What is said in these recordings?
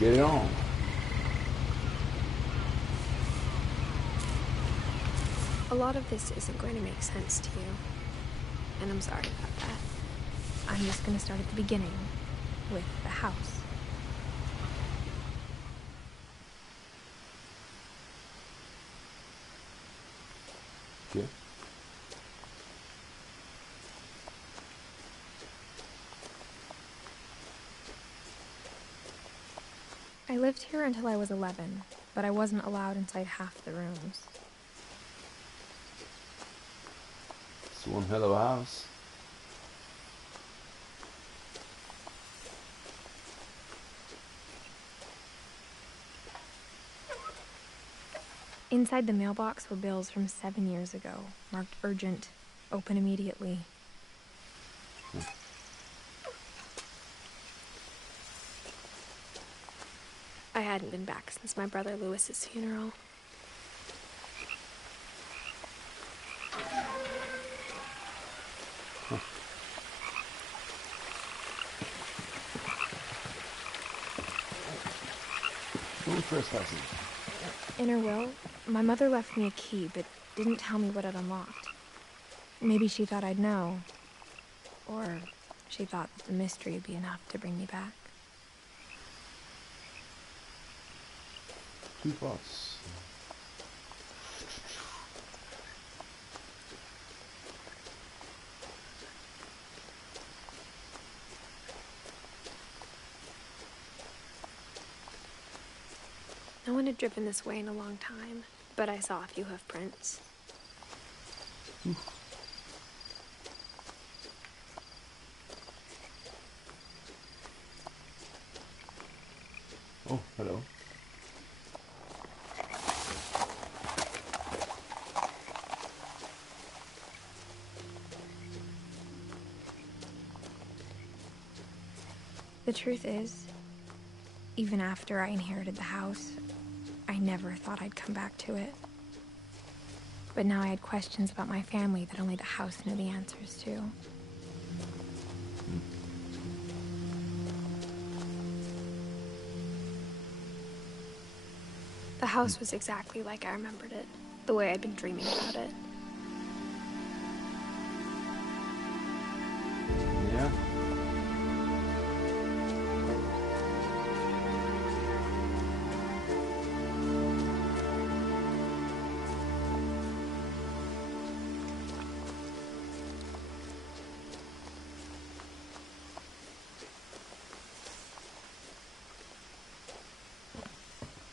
get it on. A lot of this isn't going to make sense to you, and I'm sorry about that. I'm just going to start at the beginning, with the house. Okay. I lived here until I was 11, but I wasn't allowed inside half the rooms. It's one hell of a house. Inside the mailbox were bills from 7 years ago, marked urgent, open immediately. I hadn't been back since my brother Lewis's funeral. No trespassing. In her will, my mother left me a key, but didn't tell me what it unlocked. Maybe she thought I'd know. Or she thought that the mystery would be enough to bring me back. 2 thoughts. No one had driven this way in a long time, but I saw a few hoof prints. Oh, hello. The truth is, even after I inherited the house, I never thought I'd come back to it. But now I had questions about my family that only the house knew the answers to. The house was exactly like I remembered it, the way I'd been dreaming about it. Yeah.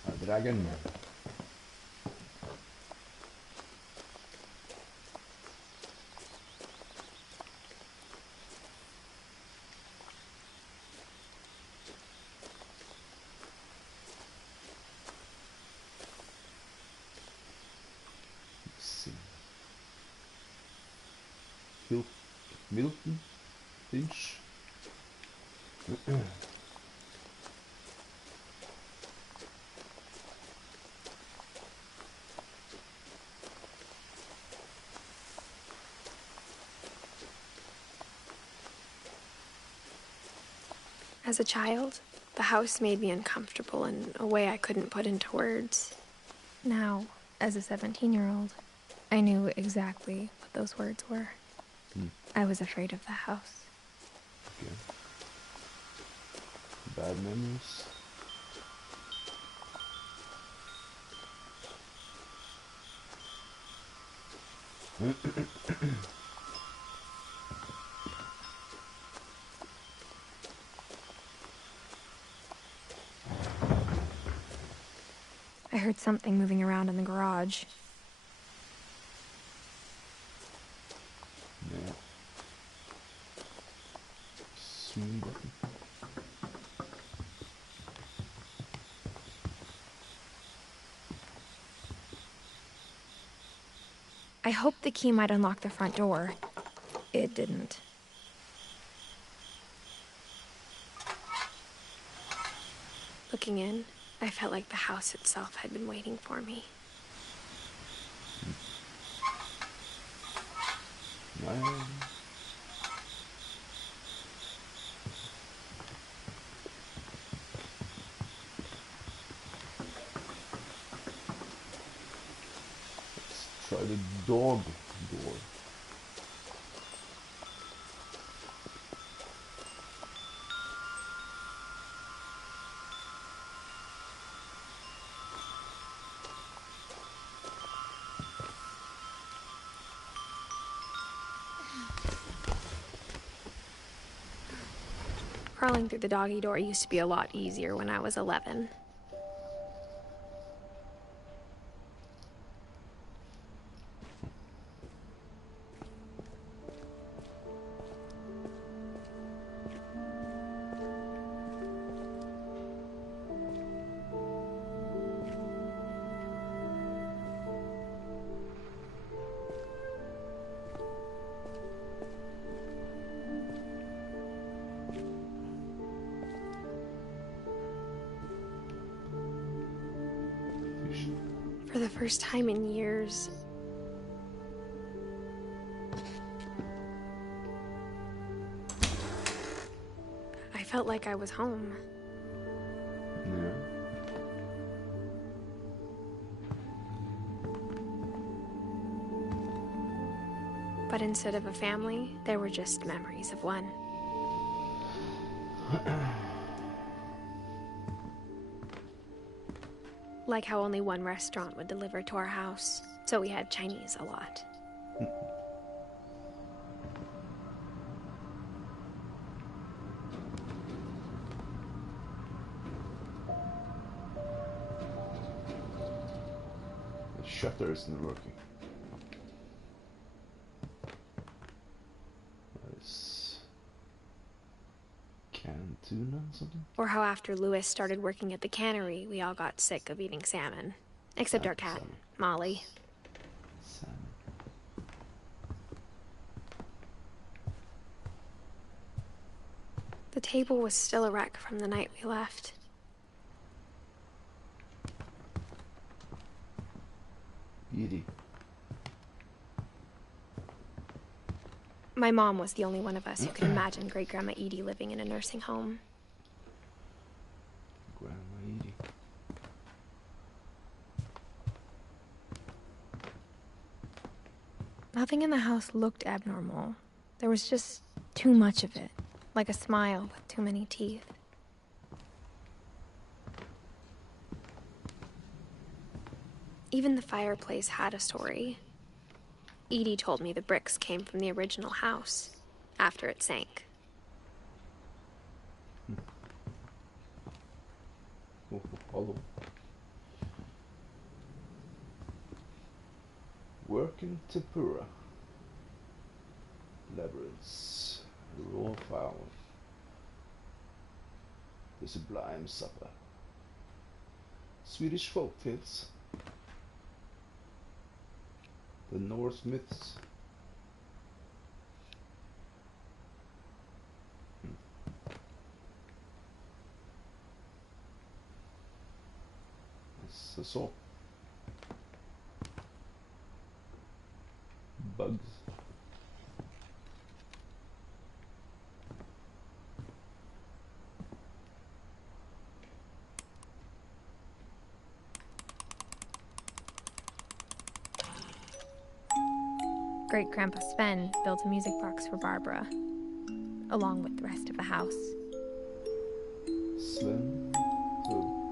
A dragon. Let's see. Milton Finch. As a child, the house made me uncomfortable in a way I couldn't put into words. Now, as a 17-year-old, I knew exactly what those words were. I was afraid of the house. Okay. Bad memories. I heard something moving around in the garage. Yeah. Swing button. I hoped the key might unlock the front door. It didn't. Looking in, I felt like the house itself had been waiting for me. Well, Try the dog door. Crawling through the doggy door used to be a lot easier when I was 11. For the first time in years, I felt like I was home. Yeah. But instead of a family, there were just memories of one. Like how only one restaurant would deliver to our house, so we had Chinese a lot. The shutter isn't working. Nice. Canned tuna or something? Or how after Louis started working at the cannery, we all got sick of eating salmon. Except our cat, Salmon. Molly. Salmon. The table was still a wreck from the night we left. Edie. My mom was the only one of us who could imagine Great-Grandma Edie living in a nursing home. Grandma Edie. Nothing in the house looked abnormal. There was just too much of it, like a smile with too many teeth. Even the fireplace had a story. Edie told me the bricks came from the original house, after it sank. Oh, hollow. Work in tempura. Labyrinths. Raw fowl. The sublime supper. Swedish folk tales. The Norse myths. It's a saw. Bugs. Great-Grandpa Sven built a music box for Barbara, along with the rest of the house. Sven. So,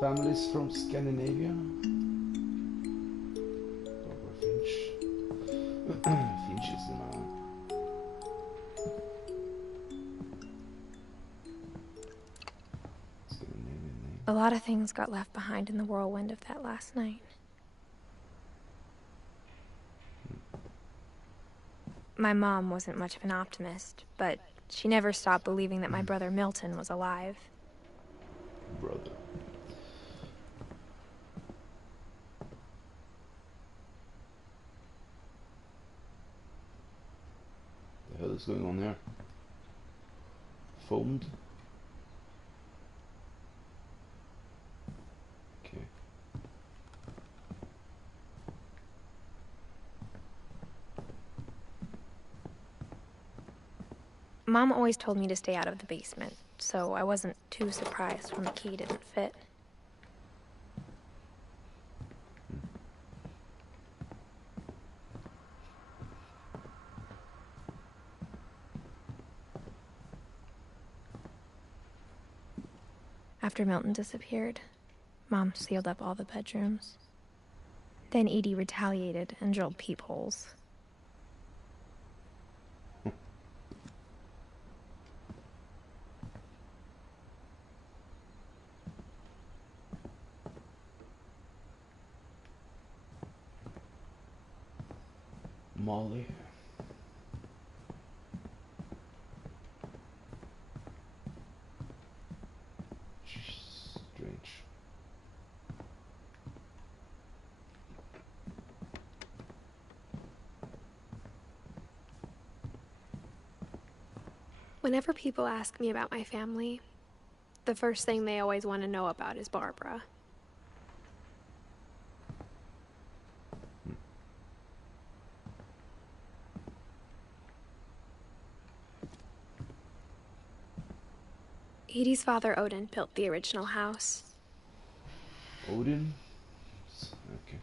families from Scandinavia. Barbara Finch. Finch is in our Scandinavian name. A lot of things got left behind in the whirlwind of that last night. My mom wasn't much of an optimist, but she never stopped believing that my brother Milton was alive. Brother. The hell is going on there? Foamed? Okay. Mom always told me to stay out of the basement, so I wasn't too surprised when the key didn't fit. After Milton disappeared, Mom sealed up all the bedrooms. Then Edie retaliated and drilled peepholes. Molly. Strange. Whenever people ask me about my family, the first thing they always want to know about is Barbara. Edie's father, Odin, built the original house. Odin? Okay.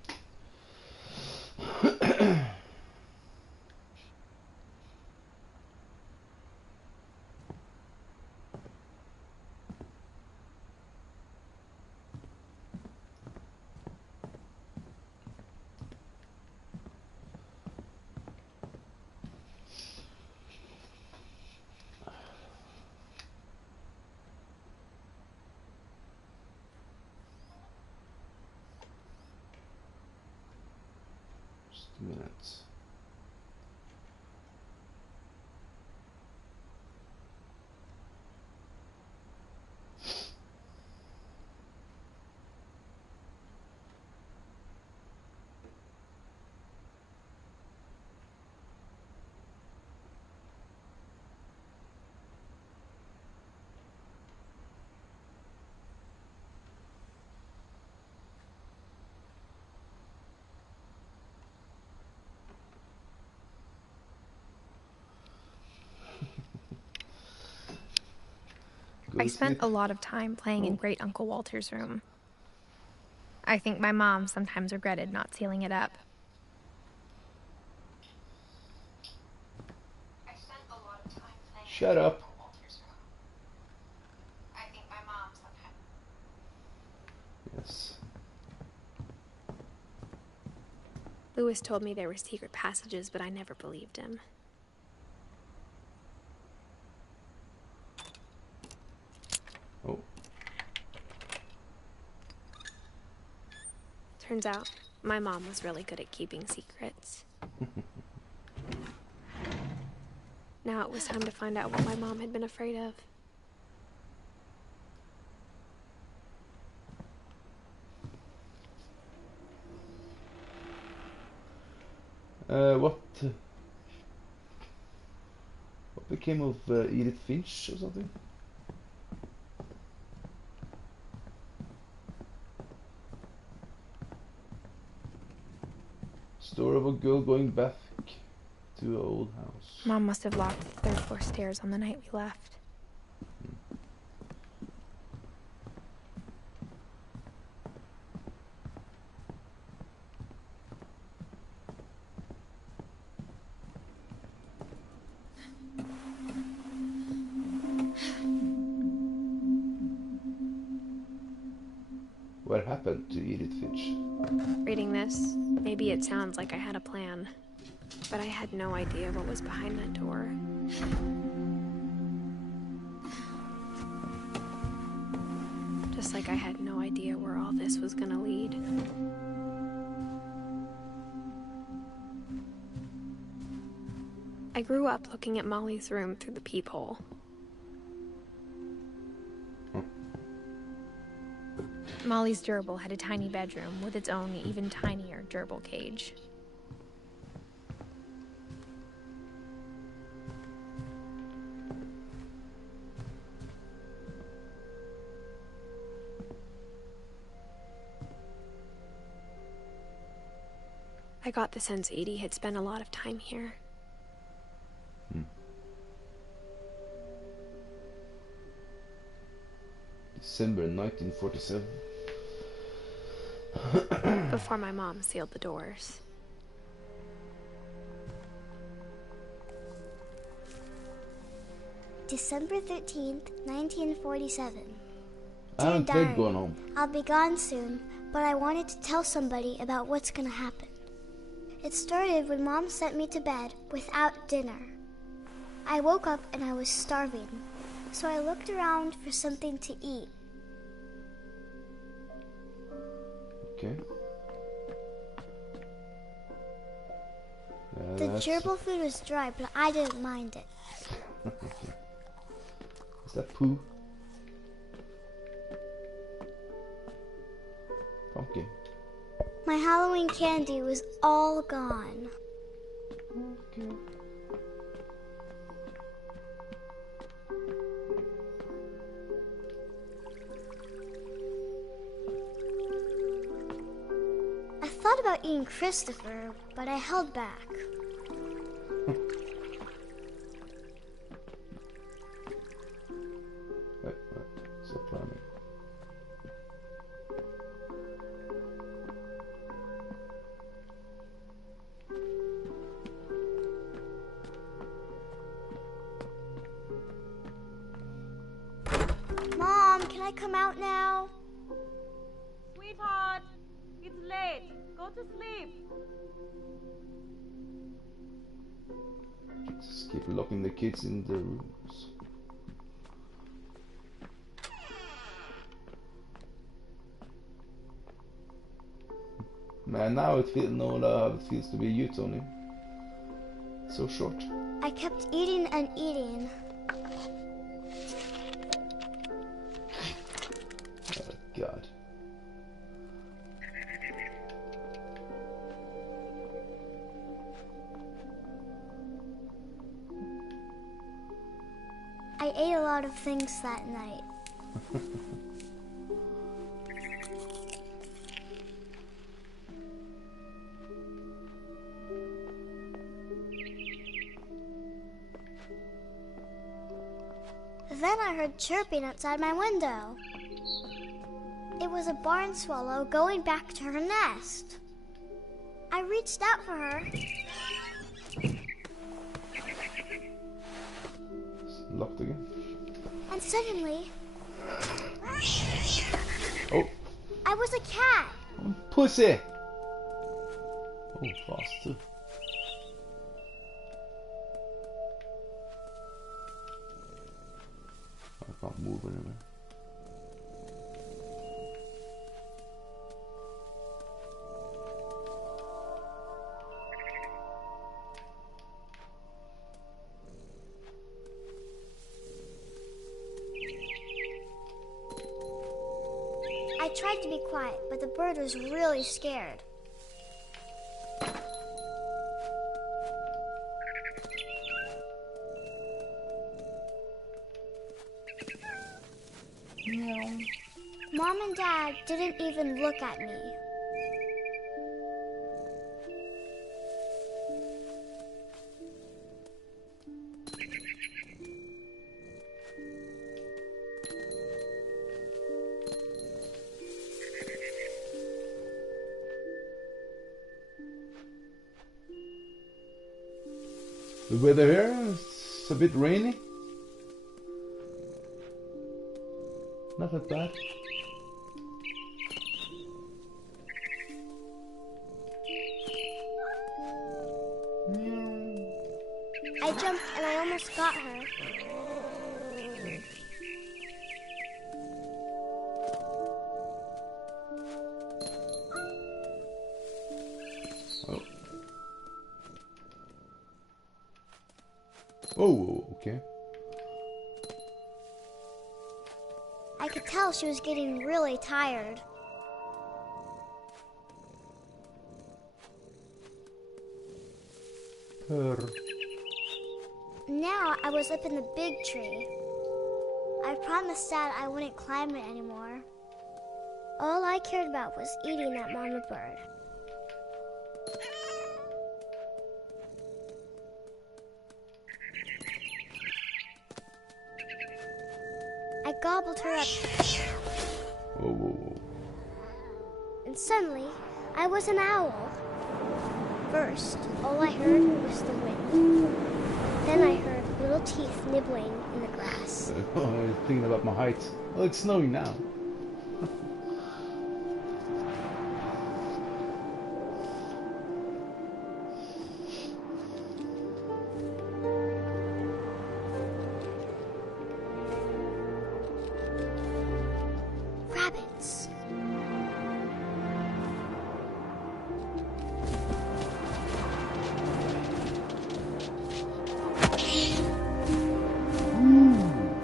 Just a minute. I spent a lot of time playing in Great Uncle Walter's room. I think my mom sometimes regretted not sealing it up. I spent a lot of time playing Shut up. in Uncle Walter's room. I think my mom sometimes... Yes. Lewis told me there were secret passages, but I never believed him. Oh. Turns out, my mom was really good at keeping secrets. Now it was time to find out what my mom had been afraid of. What became of Edith Finch or something? Story of a girl going back to her old house. Mom must have locked the third floor stairs on the night we left. What happened to Edith Finch? Reading this, maybe it sounds like I had a plan, but I had no idea what was behind that door. Just like I had no idea where all this was gonna lead. I grew up looking at Molly's room through the peephole. Molly's gerbil had a tiny bedroom with its own even tinier gerbil cage. I got the sense Edie had spent a lot of time here. December 1947. Before my mom sealed the doors. December 13th, 1947. I haven't played Going Home. I'll be gone soon, but I wanted to tell somebody about what's gonna happen. It started when Mom sent me to bed without dinner. I woke up and I was starving, so I looked around for something to eat. Okay. The gerbil food was dry, but I didn't mind it. Okay. Is that poo? Pumpkin. My Halloween candy was all gone. Okay. I thought about eating Christopher, but I held back. Wait, stop running. Mom, can I come out now? Sweetheart, it's late. Go to sleep. Just keep locking the kids in the rooms. Man, now it feels no how it feels to be you, Tony. So short. I kept eating and eating. Oh God. I ate a lot of things that night. Then I heard chirping outside my window. It was a barn swallow going back to her nest. I reached out for her. Locked again. And suddenly, Oh, I was a cat. pussy! Oh, fast too. I can't move anywhere. I tried to be quiet, but the bird was really scared. Mom and Dad didn't even look at me. The weather here is a bit rainy. Not that bad. I jumped and I almost got her. Oh. Oh, okay. I could tell she was getting really tired. Now I was up in the big tree. I promised Dad I wouldn't climb it anymore. All I cared about was eating that mama bird. I gobbled her up. Whoa, whoa, whoa. And suddenly, I was an owl. First, all I heard was the wind. Then I heard little teeth nibbling in the grass. I was thinking about my height. Oh, it's snowing now. Rabbits.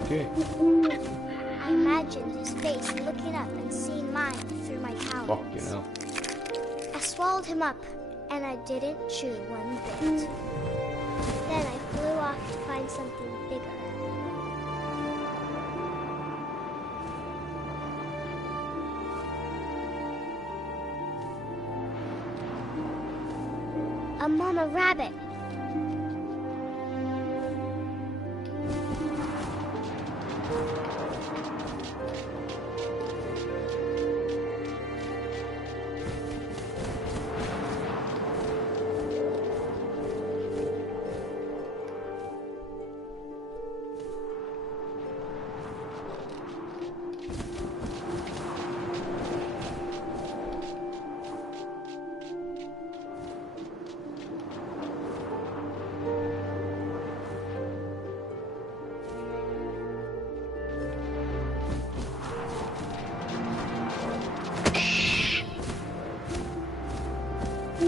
Okay. I imagined his face looking up and seeing mine through my talons. Fucking hell. I swallowed him up, and I didn't chew one bit. Then I flew off to find something bigger. A mama rabbit.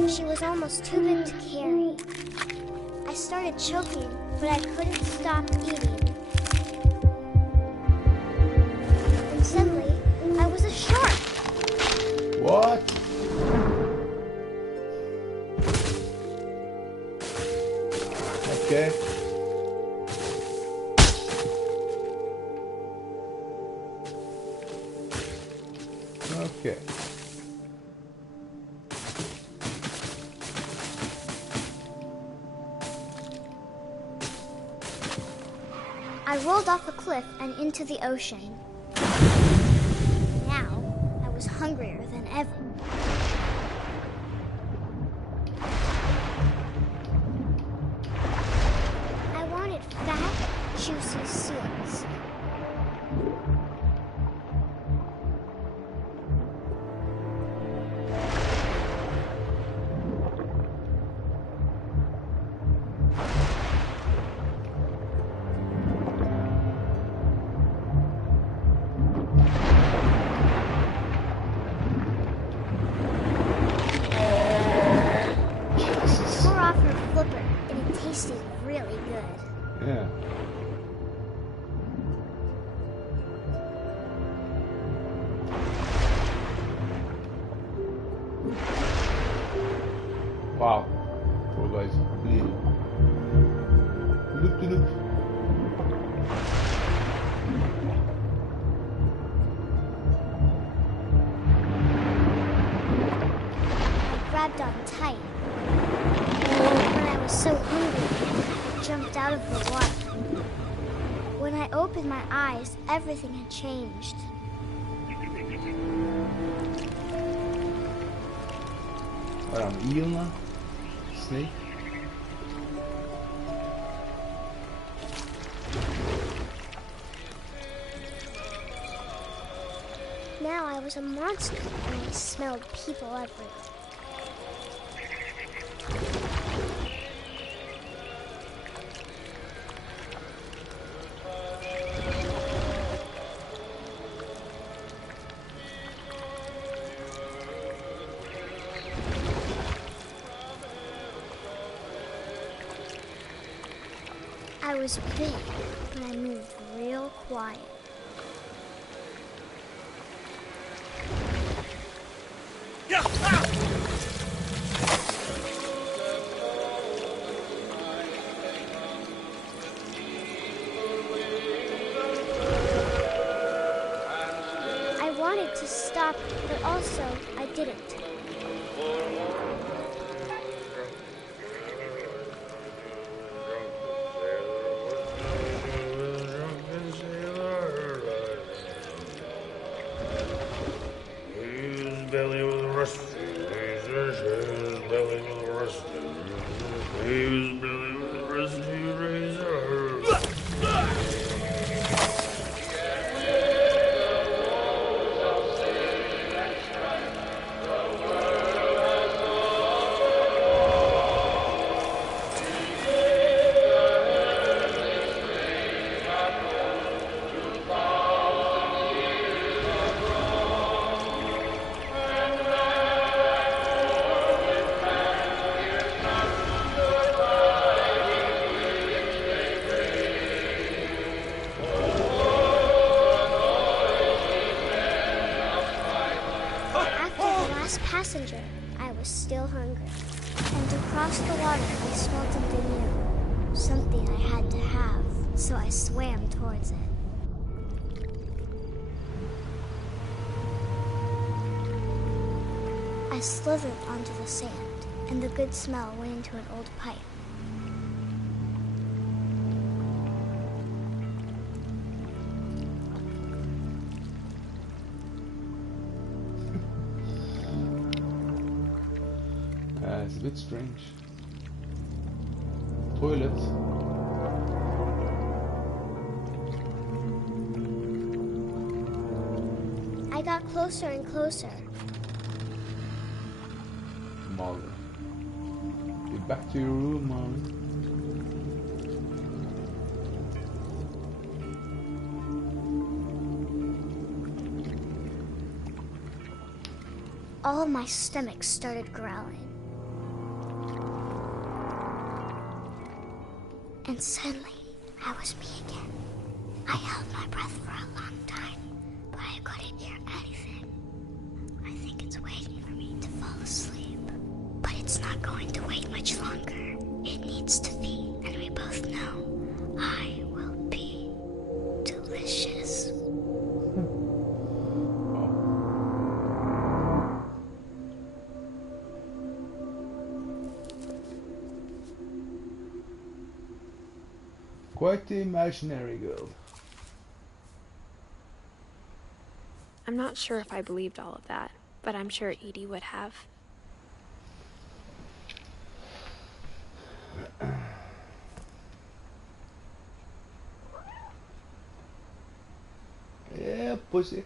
She was almost too big to carry. I started choking, but I couldn't stop eating. And suddenly, I was a shark. What? Okay. Okay. I rolled off a cliff and into the ocean. Now, I was hungrier than ever. I wanted fat, juicy seals. Yeah. Wow. Poor guy's bleeding. Loop de loop. I grabbed on tight. When I was so hungry, I jumped out of the water. When I opened my eyes, everything had changed. What, an eel now? Snake? Now I was a monster, and I smelled people everywhere. I was big, but I moved real quiet. I wanted to stop, but also I didn't. Belly was rusty, his belly was rusty, his belly was rusty razor. was still hungry. And across the water, I smelled something new. Something I had to have, so I swam towards it. I slithered onto the sand, and the good smell went into an old pipe. It's a bit strange. Toilet. I got closer and closer. Molly. Get back to your room, Molly. All of my stomach started growling. And suddenly, I was me again. I held my breath for a long time, but I couldn't hear anything. I think it's waiting for me to fall asleep. But it's not going to wait much longer. It needs to be, and we both know I will be delicious. Quite the imaginary girl. I'm not sure if I believed all of that, but I'm sure Edie would have. Yeah, pussy.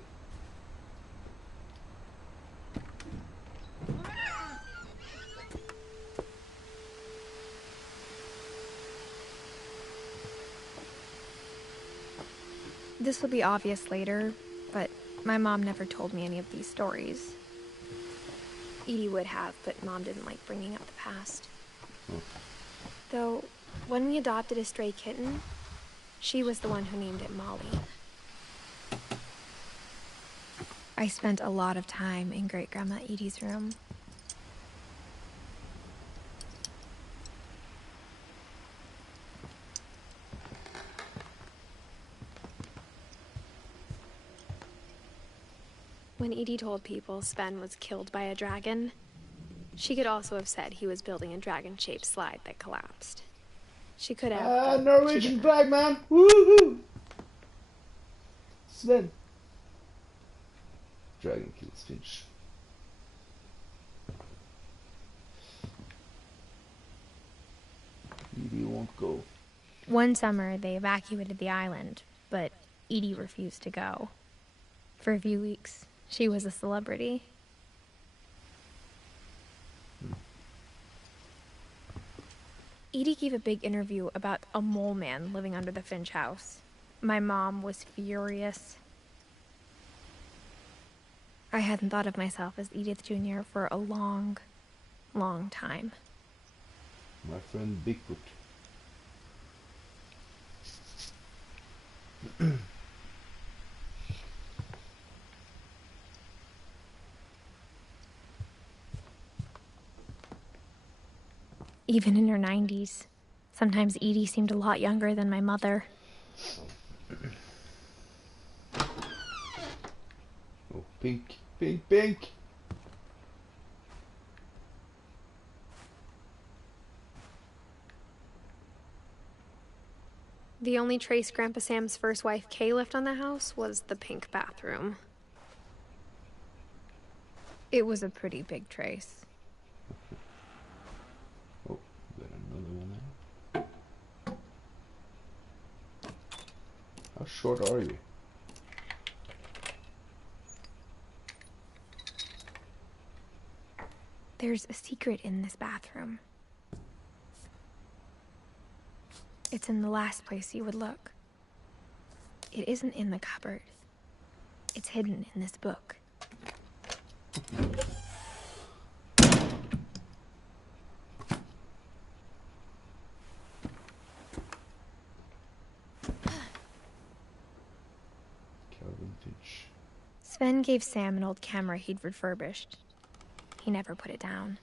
This will be obvious later, but my mom never told me any of these stories. Edie would have, but Mom didn't like bringing up the past. Though, when we adopted a stray kitten, she was the one who named it Molly. I spent a lot of time in Great-Grandma Edie's room. When Edie told people Sven was killed by a dragon, she could also have said he was building a dragon-shaped slide that collapsed. She could have. Norwegian flag, man! Woohoo! Sven. Dragon kills Finch. Edie won't go. One summer, they evacuated the island, but Edie refused to go. For a few weeks, she was a celebrity. Edie gave a big interview about a mole man living under the Finch house. My mom was furious. I hadn't thought of myself as Edith Jr. for a long, long time. My friend Bigfoot. Even in her 90s, sometimes Edie seemed a lot younger than my mother. Oh, pink, pink, pink! The only trace Grandpa Sam's first wife, Kay, left on the house was the pink bathroom. It was a pretty big trace. Oh, got another one there. How short are you? There's a secret in this bathroom. It's in the last place you would look. It isn't in the cupboard. It's hidden in this book. Sven gave Sam an old camera he'd refurbished. He never put it down.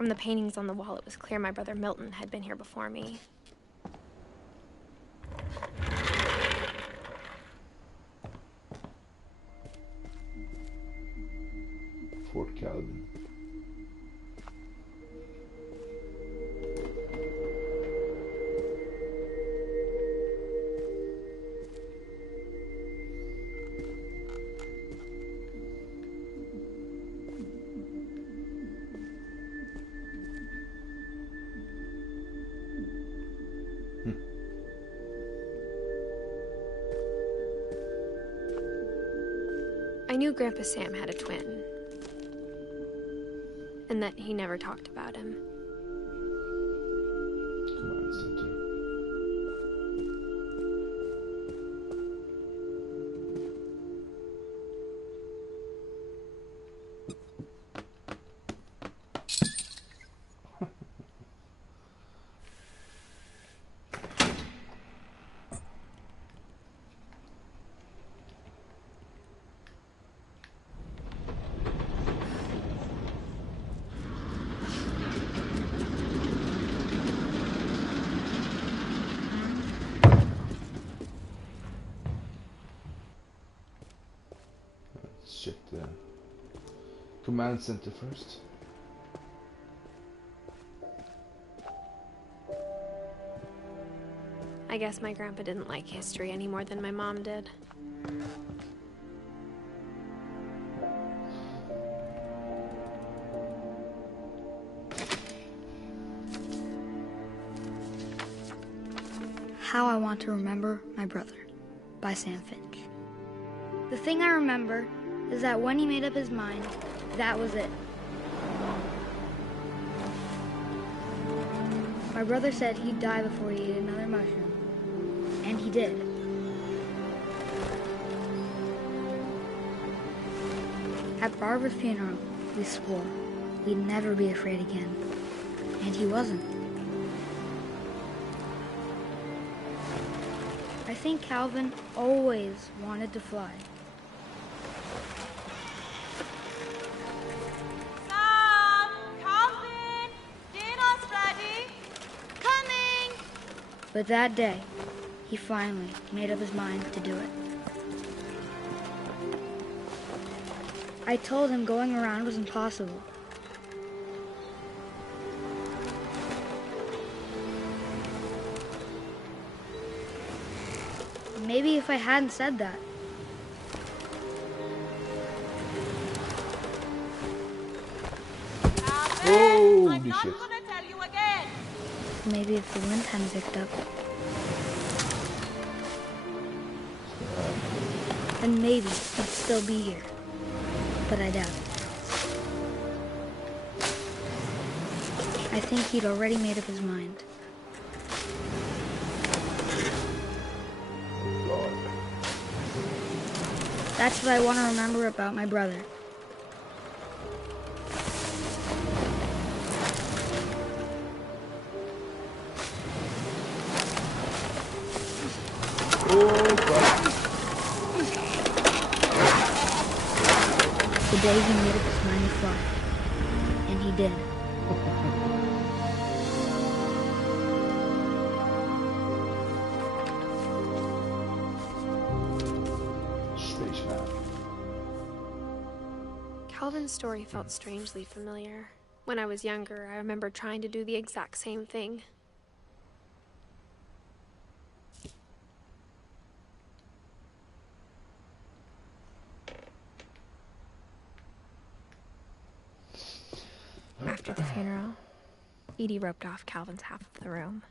From the paintings on the wall, it was clear my brother Milton had been here before me. Fort Calvin. I knew Grandpa Sam had a twin, and that he never talked about him. Command center. Let's check the command center first. I guess my grandpa didn't like history any more than my mom did. How I Want to Remember My Brother by Sam Finch. The thing I remember is that when he made up his mind, that was it. My brother said he'd die before he ate another mushroom, and he did. At Barbara's funeral, we swore we'd never be afraid again, and he wasn't. I think Calvin always wanted to fly. Sam! Calvin! Dinner's ready! Coming! But that day, he finally made up his mind to do it. I told him going around was impossible. Maybe if I hadn't said that. Calvin, I'm Holy not shit. gonna tell you again. Maybe if the wind hadn't picked up. Then maybe he'd still be here. But I doubt it. I think he'd already made up his mind. God. That's what I want to remember about my brother. Oh, fuck. The day he made up his mind to fly. And he did. Spaceman. Calvin's story felt strangely familiar. When I was younger, I remember trying to do the exact same thing. After the funeral, Edie roped off Calvin's half of the room.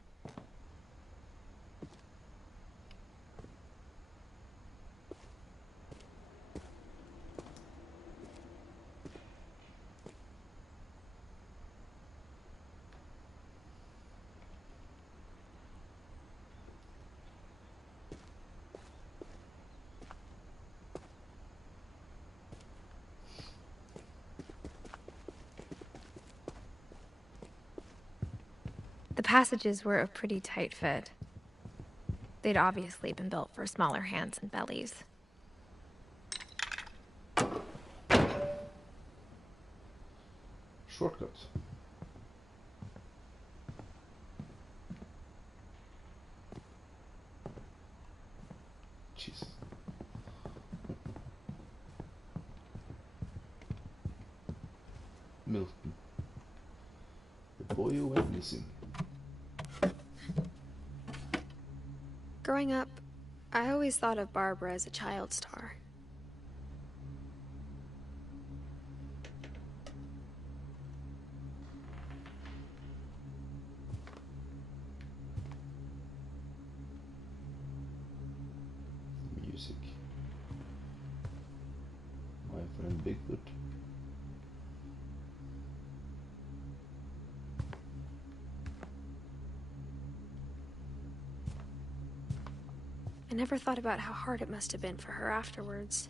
The passages were a pretty tight fit. They'd obviously been built for smaller hands and bellies. Shortcuts. Milton. The boy who went missing. Growing up, I always thought of Barbara as a child star. Music. My friend Bigfoot. I never thought about how hard it must have been for her afterwards.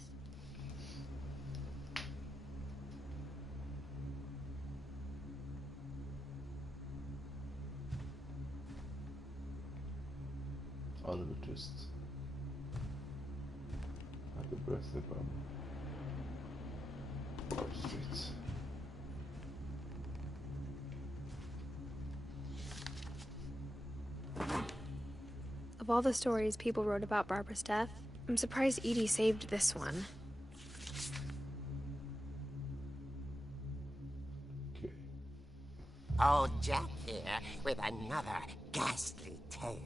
Oliver Twist. Happy birthday, Bob. Wall Street. Of all the stories people wrote about Barbara's death, I'm surprised Edie saved this one. Okay. Old Jack here with another ghastly tale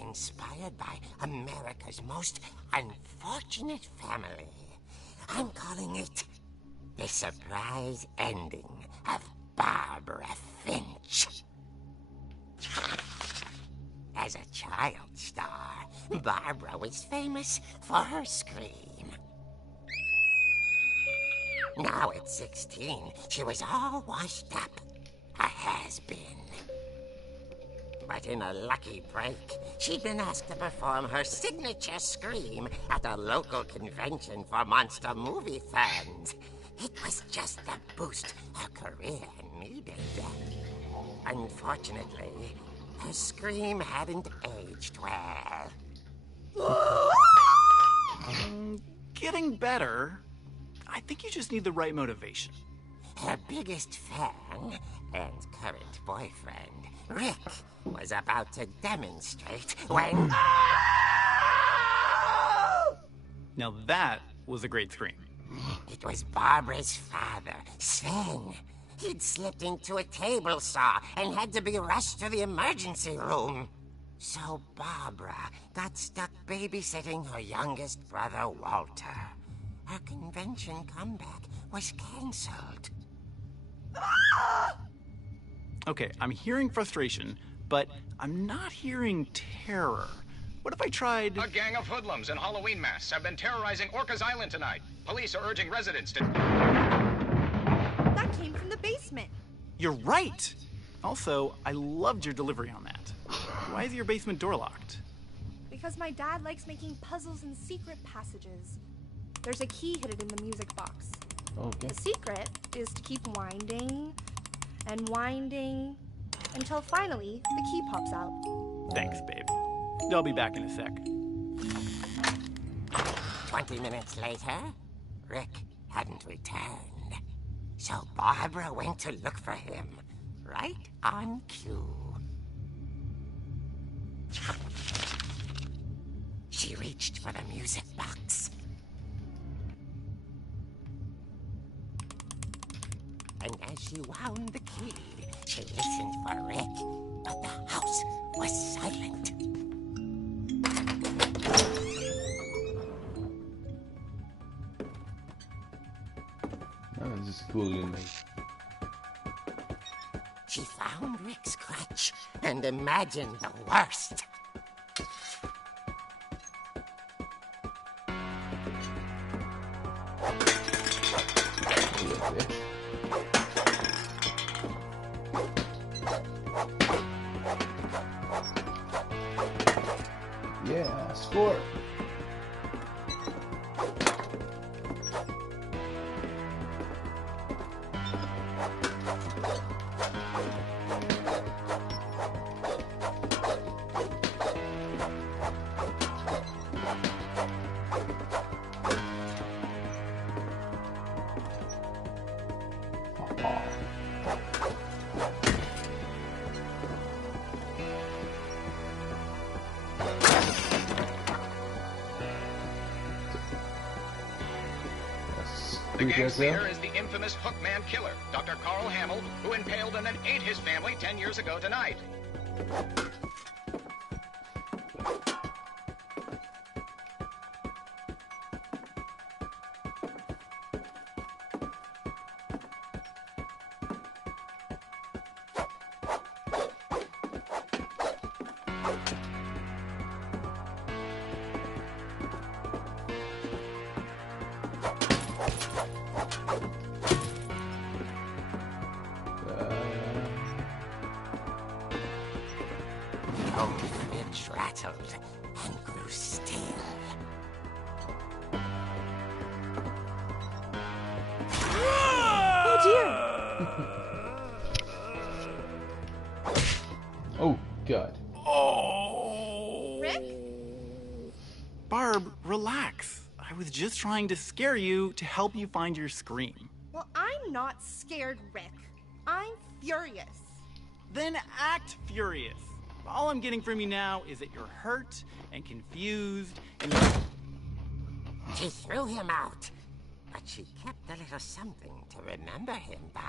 inspired by America's most unfortunate family. I'm calling it The Surprise Ending of Barbara Finch. As a child star, Barbara was famous for her scream. Now at 16, she was all washed up, a has-been. But in a lucky break, she'd been asked to perform her signature scream at a local convention for monster movie fans. It was just the boost her career needed. Unfortunately, her scream hadn't aged well. Getting better. I think you just need the right motivation. Her biggest fan and current boyfriend, Rick, was about to demonstrate when... Now that was a great scream. It was Barbara's father, Sven. He'd slipped into a table saw and had to be rushed to the emergency room. So Barbara got stuck babysitting her youngest brother, Walter. Her convention comeback was cancelled. Okay, I'm hearing frustration, but I'm not hearing terror. What if I tried... A gang of hoodlums in Halloween masks have been terrorizing Orcas Island tonight. Police are urging residents to... That came from the basement. You're right! Also, I loved your delivery on that. Why is your basement door locked? Because my dad likes making puzzles and secret passages. There's a key hidden in the music box. Okay. The secret is to keep winding and winding until finally the key pops out. Thanks, babe. I'll be back in a sec. 20 minutes later, Rick hadn't returned. So Barbara went to look for him, right on cue. She reached for the music box. And as she wound the key, she listened for Rick, but the house was silent. Oh, this is cool, you know. She found Rick's crutch and imagined the worst. Yeah, score. The gang's leader is the infamous infamous Hookman killer, Dr. Carl Hamill, who impaled and then ate his family 10 years ago tonight. Old Finch rattled and grew still. Oh dear! Oh, God. Rick? Barb, relax. I was just trying to scare you to help you find your scream. Well, I'm not scared, Rick. I'm furious. Then act furious. All I'm getting from you now is that you're hurt and confused and She threw him out, but she kept a little something to remember him by.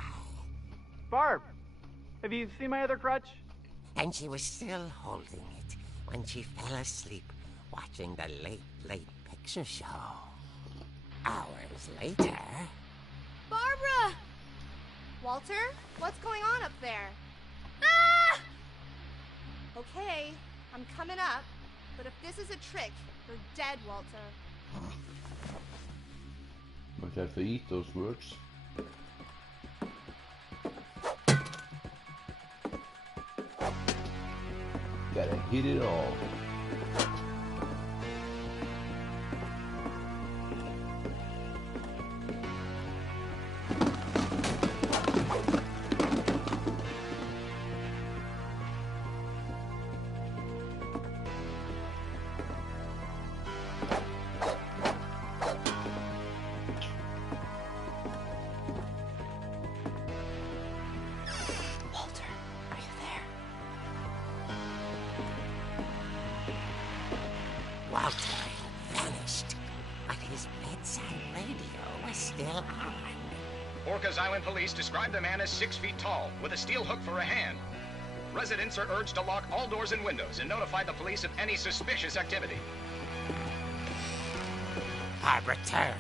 Barb, have you seen my other crutch? And she was still holding it when she fell asleep watching the late picture show. Hours later... Barbara! Walter, what's going on up there? Ah! Okay, I'm coming up, but if this is a trick, you're dead, Walter. Might have to eat those words. Gotta hit it all. Walter, are you there? Walter had vanished, but his bedside radio was still on. Orcas Island police describe the man as 6 feet tall, with a steel hook for a hand. Residents are urged to lock all doors and windows and notify the police of any suspicious activity. Barbara turned,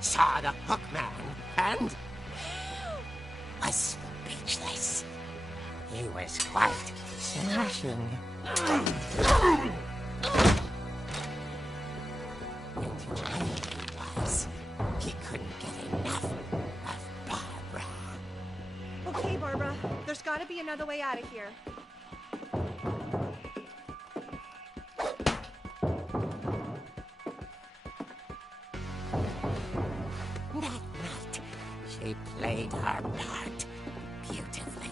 saw the hook man, and was speechless. He was quite smashing. And when he was, he couldn't get enough of Barbara. Okay, Barbara, there's gotta be another way out of here. That night, she played her part beautifully.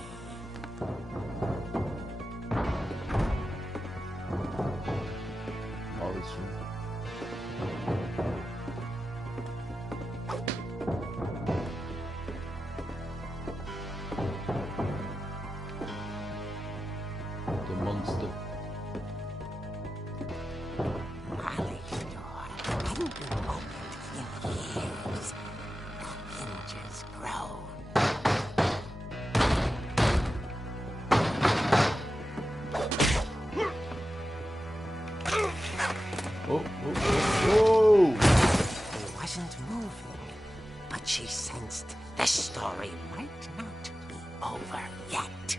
All is true. The monster. Molly's door hadn't been opened in years. The hinges groaned. Oh! He wasn't moving, but she sensed the story might not be over yet.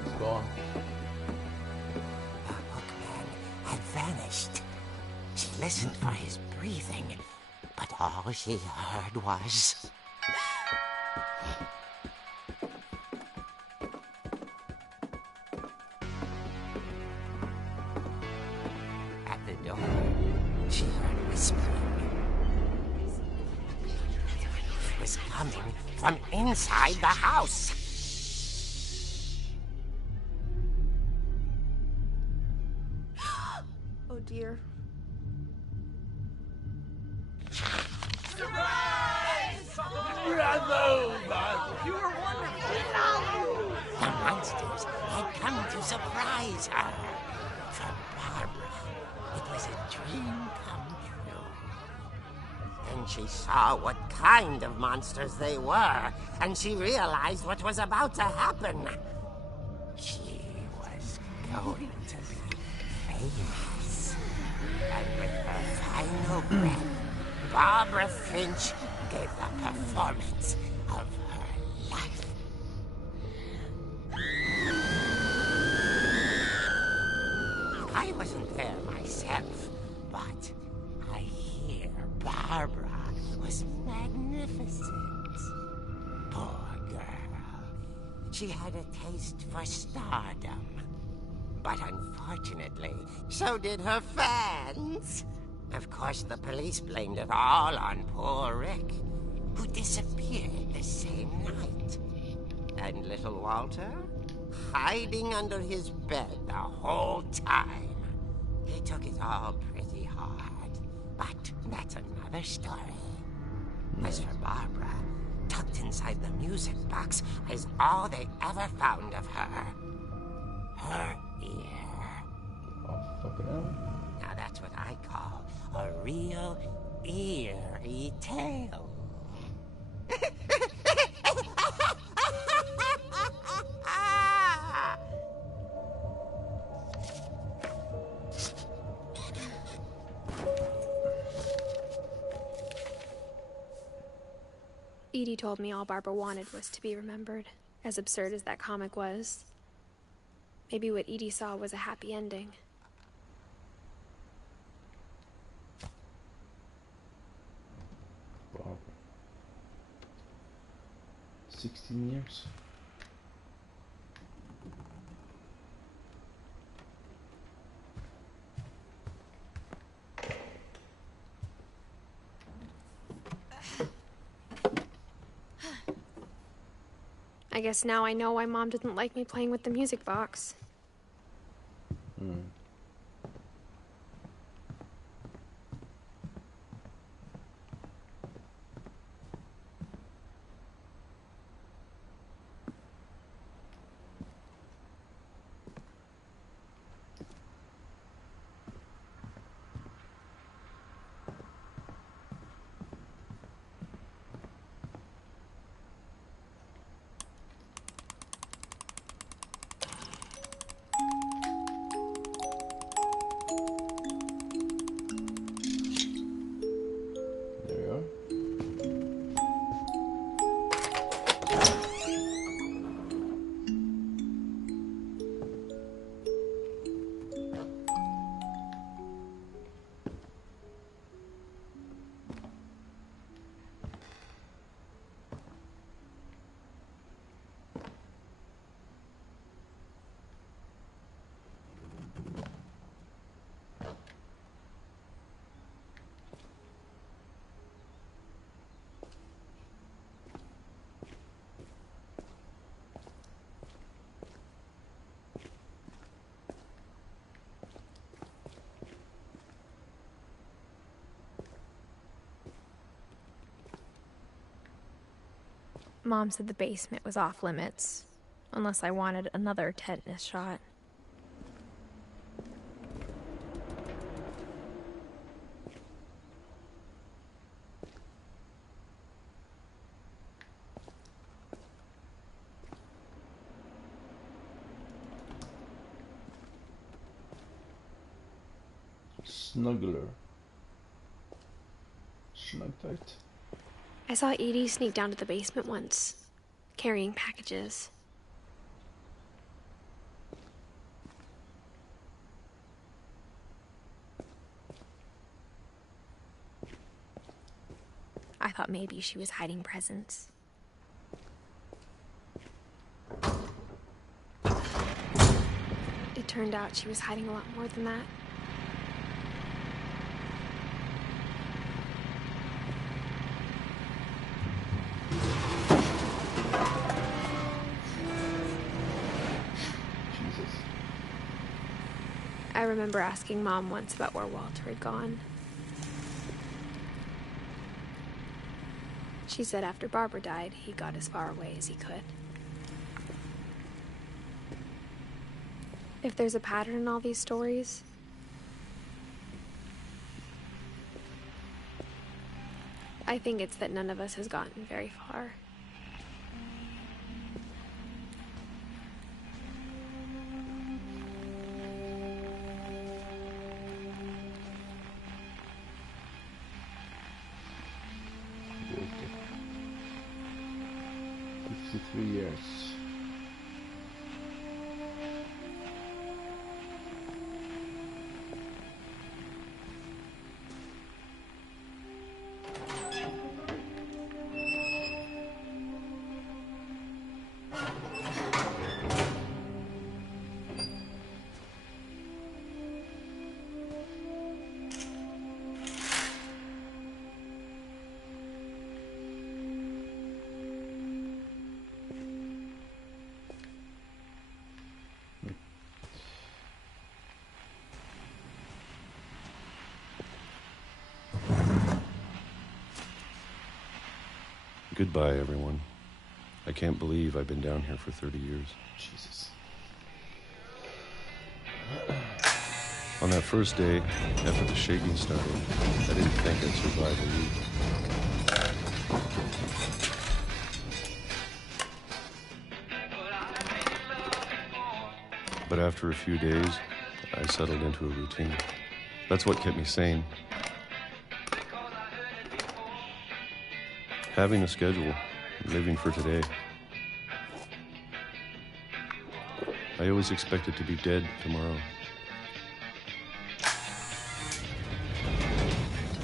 It's gone. The hookman had vanished. She listened for his breathing, but all she heard was... At the door, she heard whispering. It was coming from inside the house. Oh dear. Bravo, Barbara! You were wonderful. to surprise her. For Barbara, it was a dream come true. Then she saw what kind of monsters they were, and she realized what was about to happen. She was going to be famous. And with her final breath, Barbara Finch gave the performance of her life. I wasn't there myself, but I hear Barbara was magnificent. Poor girl. She had a taste for stardom. But unfortunately, so did her fans. Of course, the police blamed it all on poor Rick, who disappeared the same night. And little Walter? Hiding under his bed the whole time. He took it all pretty hard, but that's another story. As for Barbara, tucked inside the music box is all they ever found of her. Her ear. Oh, fucking hell. Now that's what I call a real eerie tale. Edie told me all Barbara wanted was to be remembered, as absurd as that comic was. Maybe what Edie saw was a happy ending. Barbara. 16 years. I guess now I know why Mom didn't like me playing with the music box. Mom said the basement was off limits, unless I wanted another tetanus shot. Snuggler. Snug tight. I saw Edie sneak down to the basement once, carrying packages. I thought maybe she was hiding presents. It turned out she was hiding a lot more than that. I remember asking Mom once about where Walter had gone. She said after Barbara died, he got as far away as he could. If there's a pattern in all these stories, I think it's that none of us has gotten very far. Walter. 53 years. Goodbye, everyone. I can't believe I've been down here for 30 years. Jesus. On that first day, after the shaking started, I didn't think I'd survive a week. But after a few days, I settled into a routine. That's what kept me sane. Having a schedule, living for today. I always expected to be dead tomorrow.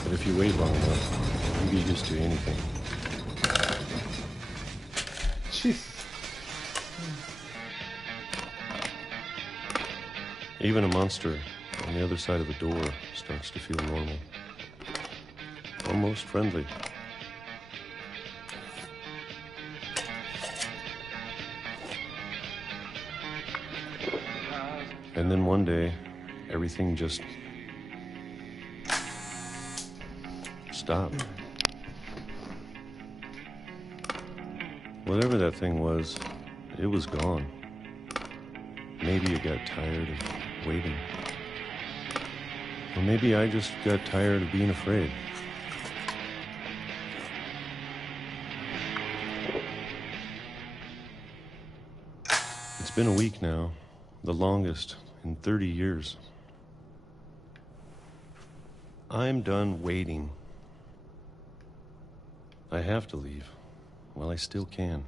But if you wait long enough, you get used to anything. Jesus. Even a monster on the other side of the door starts to feel normal. Almost friendly. And then one day, everything just stopped. Whatever that thing was, it was gone. Maybe it got tired of waiting. Or maybe I just got tired of being afraid. It's been a week now, the longest in 30 years. I'm done waiting. I have to leave while I still can.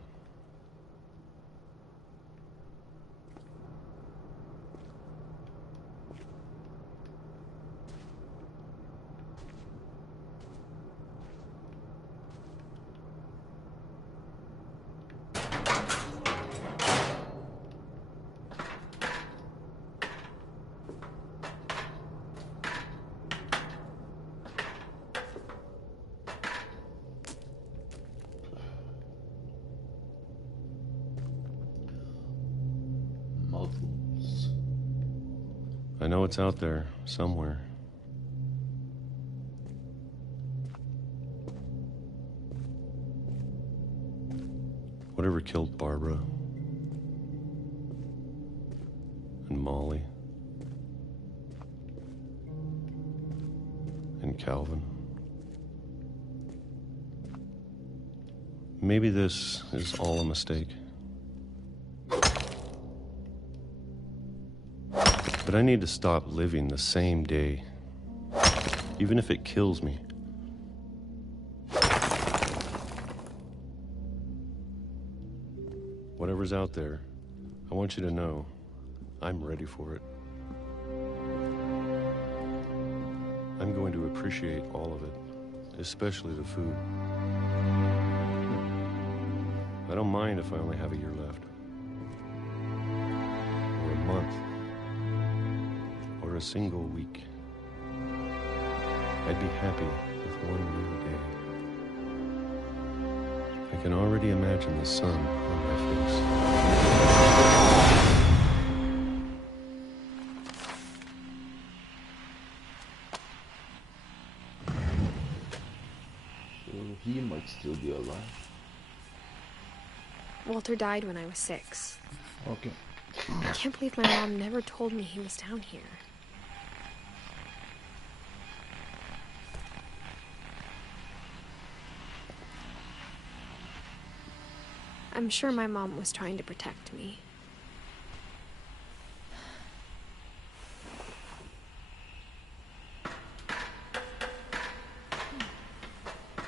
I know it's out there, somewhere. Whatever killed Barbara and Molly and Calvin. Maybe this is all a mistake. But I need to stop living the same day, even if it kills me. Whatever's out there, I want you to know I'm ready for it. I'm going to appreciate all of it, especially the food. I don't mind if I only have a year left, or a month, or a single week. I'd be happy with one new day. I can already imagine the sun on my face. So he might still be alive. Walter died when I was 6. Okay. I can't believe my mom never told me he was down here. I'm sure my mom was trying to protect me.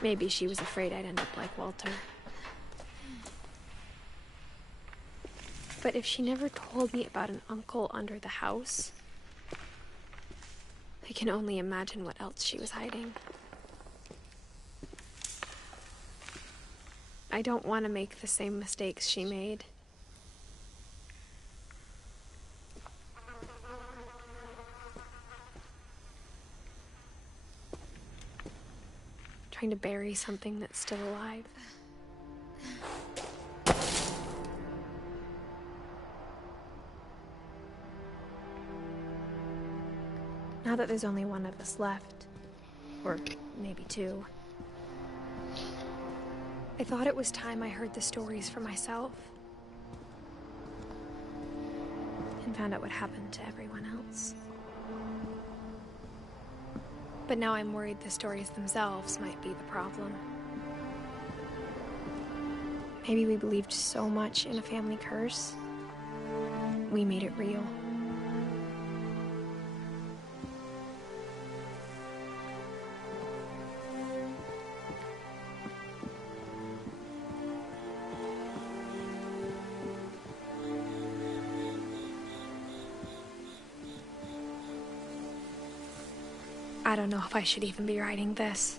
Maybe she was afraid I'd end up like Walter. But if she never told me about an uncle under the house, I can only imagine what else she was hiding. I don't want to make the same mistakes she made. Trying to bury something that's still alive. Now that there's only one of us left, or maybe two, I thought it was time I heard the stories for myself and found out what happened to everyone else. But now I'm worried the stories themselves might be the problem. Maybe we believed so much in a family curse, we made it real. I don't know if I should even be writing this.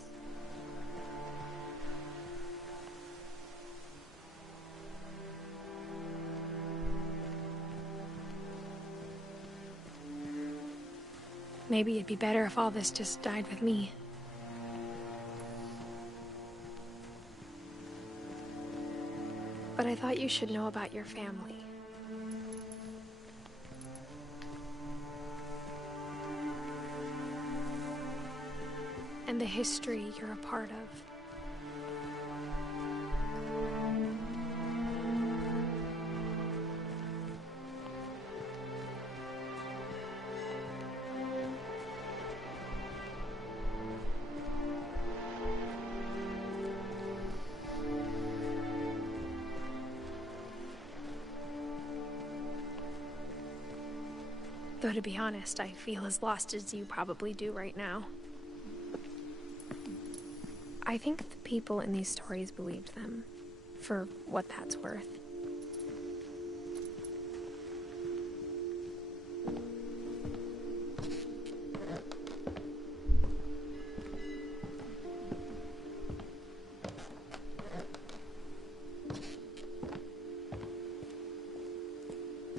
Maybe it'd be better if all this just died with me. But I thought you should know about your family. And the history you're a part of. Though to be honest, I feel as lost as you probably do right now. I think the people in these stories believed them, for what that's worth.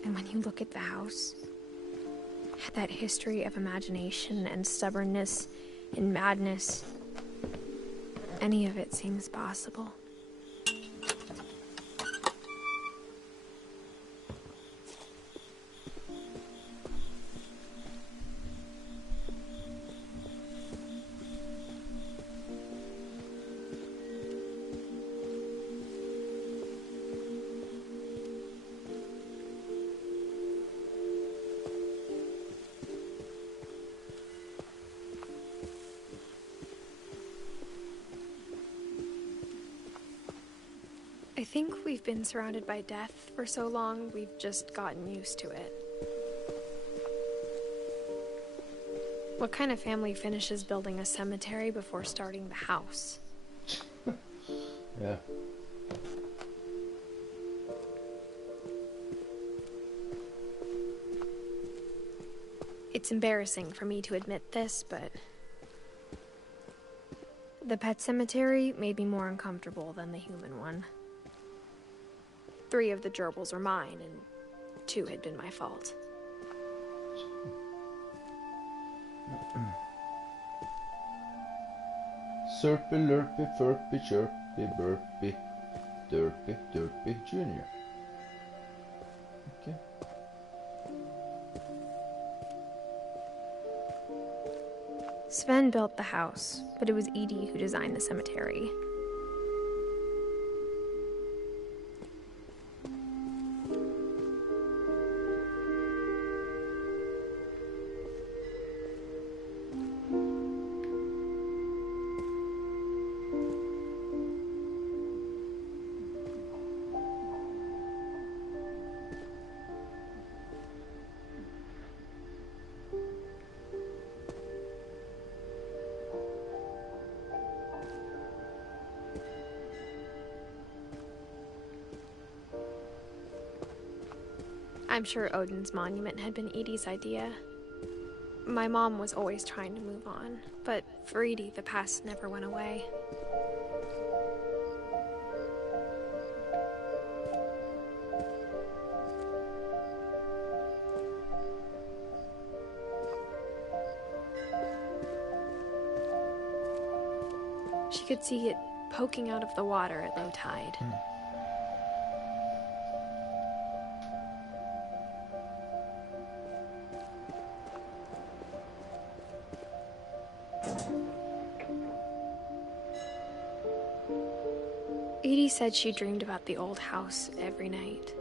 And when you look at the house, that history of imagination and stubbornness and madness, any of it seems possible. I think we've been surrounded by death for so long, we've just gotten used to it. What kind of family finishes building a cemetery before starting the house? Yeah. It's embarrassing for me to admit this, but the pet cemetery made me more uncomfortable than the human one. 3 of the gerbils were mine, and 2 had been my fault. Surpy, lurpy, furpy, chirpy, burpy, derpy, derpy, junior. Okay. Sven built the house, but it was Edie who designed the cemetery. I'm sure Odin's monument had been Edie's idea. My mom was always trying to move on, but for Edie, the past never went away. She could see it poking out of the water at low tide. Edie said she dreamed about the old house every night.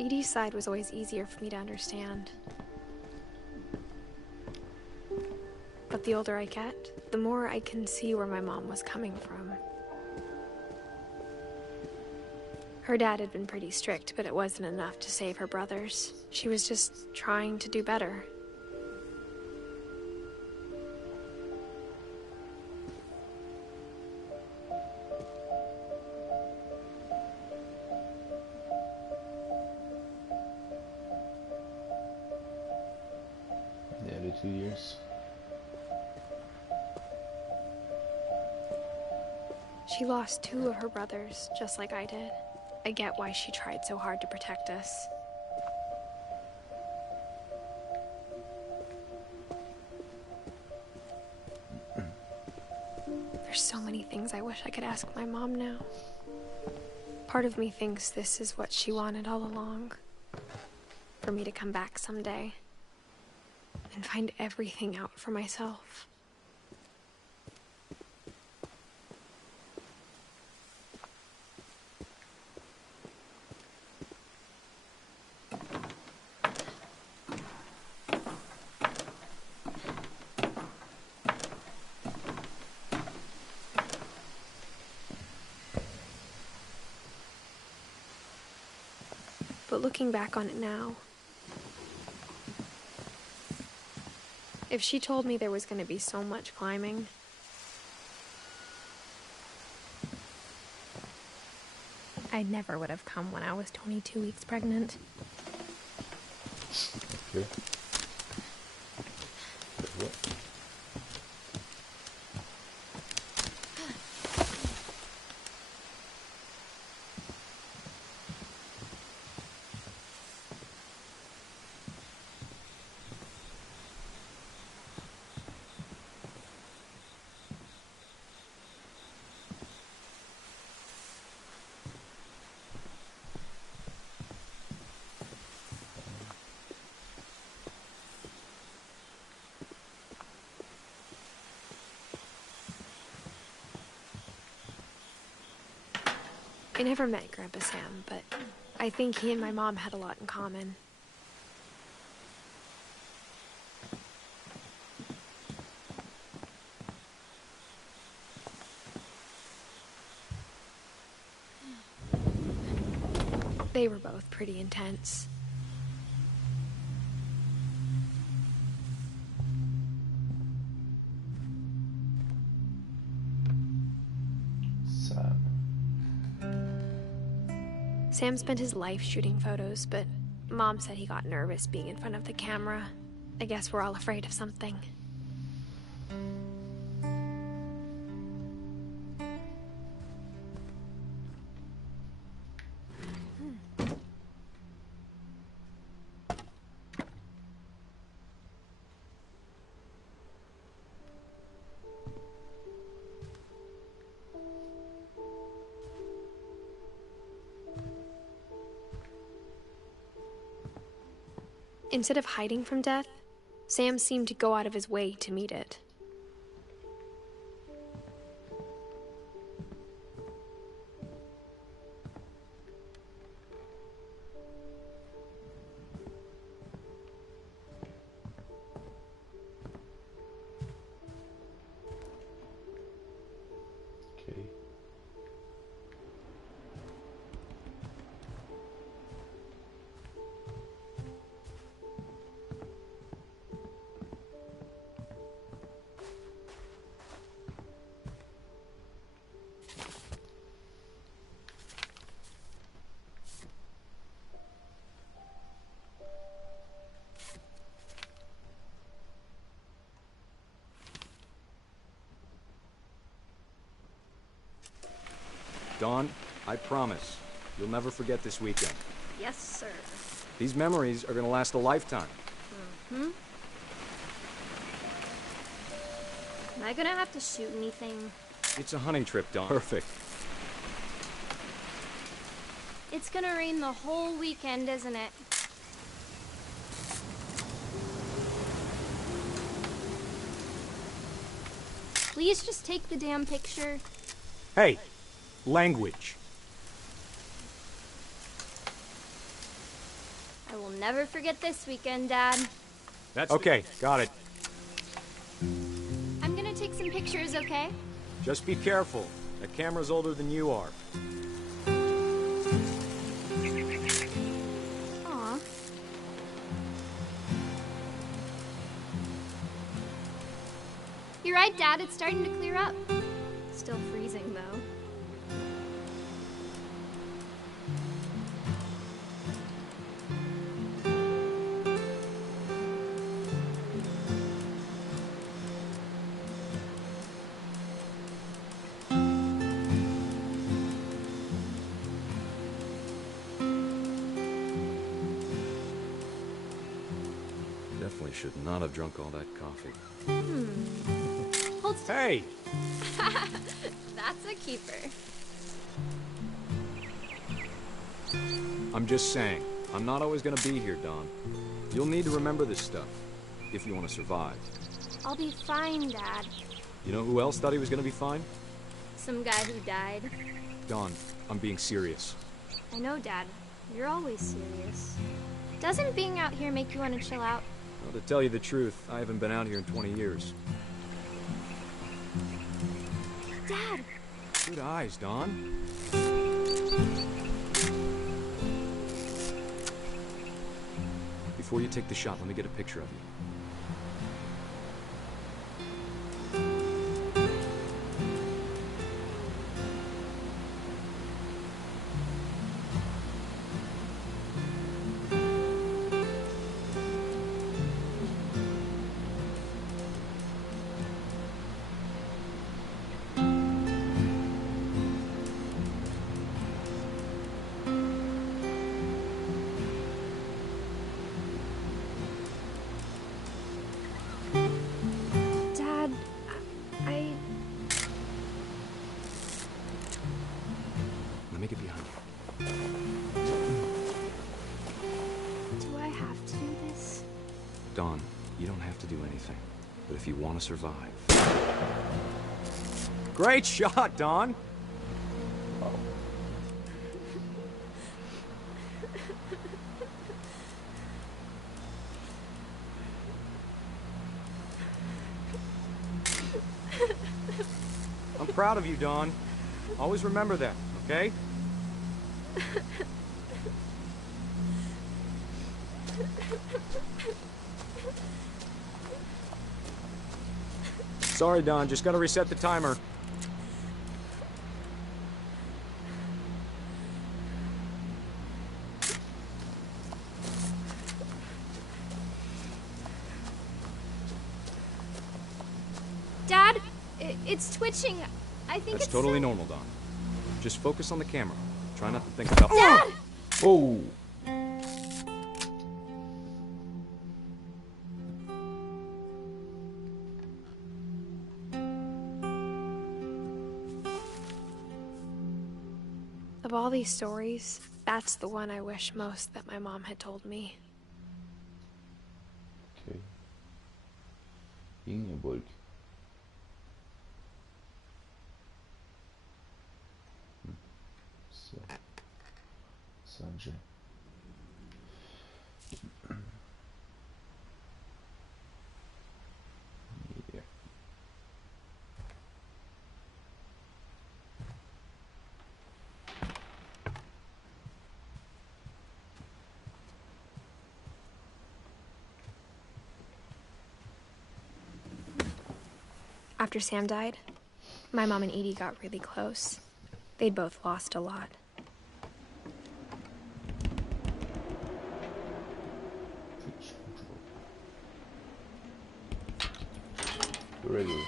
Edie's side was always easier for me to understand. But the older I get, the more I can see where my mom was coming from. Her dad had been pretty strict, but it wasn't enough to save her brothers. She was just trying to do better. Nearly 2 years. She lost 2 of her brothers, just like I did. I get why she tried so hard to protect us. There's so many things I wish I could ask my mom now. Part of me thinks this is what she wanted all along. For me to come back someday and find everything out for myself. But looking back on it now, if she told me there was going to be so much climbing, I never would have come when I was 22 weeks pregnant. Okay. What? I never met Grandpa Sam, but I think he and my mom had a lot in common. They were both pretty intense. Sam. Sam spent his life shooting photos, but Mom said he got nervous being in front of the camera. I guess we're all afraid of something. Instead of hiding from death, Sam seemed to go out of his way to meet it. Okay. Dawn, I promise, you'll never forget this weekend. Yes, sir. These memories are gonna last a lifetime. Hmm? Am I gonna have to shoot anything? It's a hunting trip, Dawn. Perfect. It's gonna rain the whole weekend, isn't it? Please just take the damn picture. Hey, language. I will never forget this weekend, Dad. That's okay, got it. I'm gonna take some pictures, okay? Just be careful. That camera's older than you are. Aw. You're right, Dad. It's starting to clear up. Still freezing, though. Definitely should not have drunk all that coffee. Hold Hey! That's a keeper. I'm just saying, I'm not always gonna be here, Dawn. You'll need to remember this stuff, if you want to survive. I'll be fine, Dad. You know who else thought he was gonna be fine? Some guy who died. Dawn, I'm being serious. I know, Dad. You're always serious. Doesn't being out here make you want to chill out? Well, to tell you the truth, I haven't been out here in 20 years. Dad! Good eyes, Dawn. Before you take the shot, let me get a picture of you. Dad, Let me get behind you. do I have to do this? Dawn, you don't have to do anything. But if you want to survive... Great shot, Dawn! I'm proud of you, Dawn. Always remember that, okay? Sorry, Dawn. Just gotta reset the timer. Dad, it's twitching. I think That's it's totally normal, Dawn. Just focus on the camera. Try not to think about... Dad! Oh! Of all these stories, that's the one I wish most that my mom had told me. Okej. Ingeborg. Så. Sanjay. Yeah. After Sam died, my mom and Edie got really close. They'd both lost a lot. Gregory.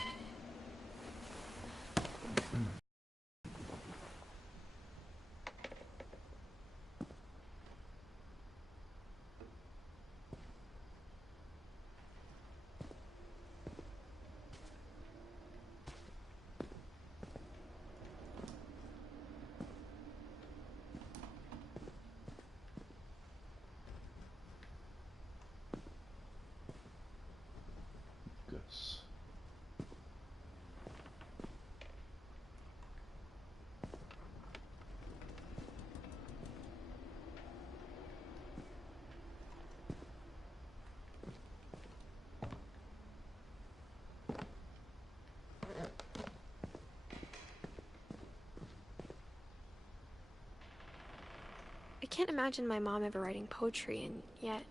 I can't imagine my mom ever writing poetry, and yet...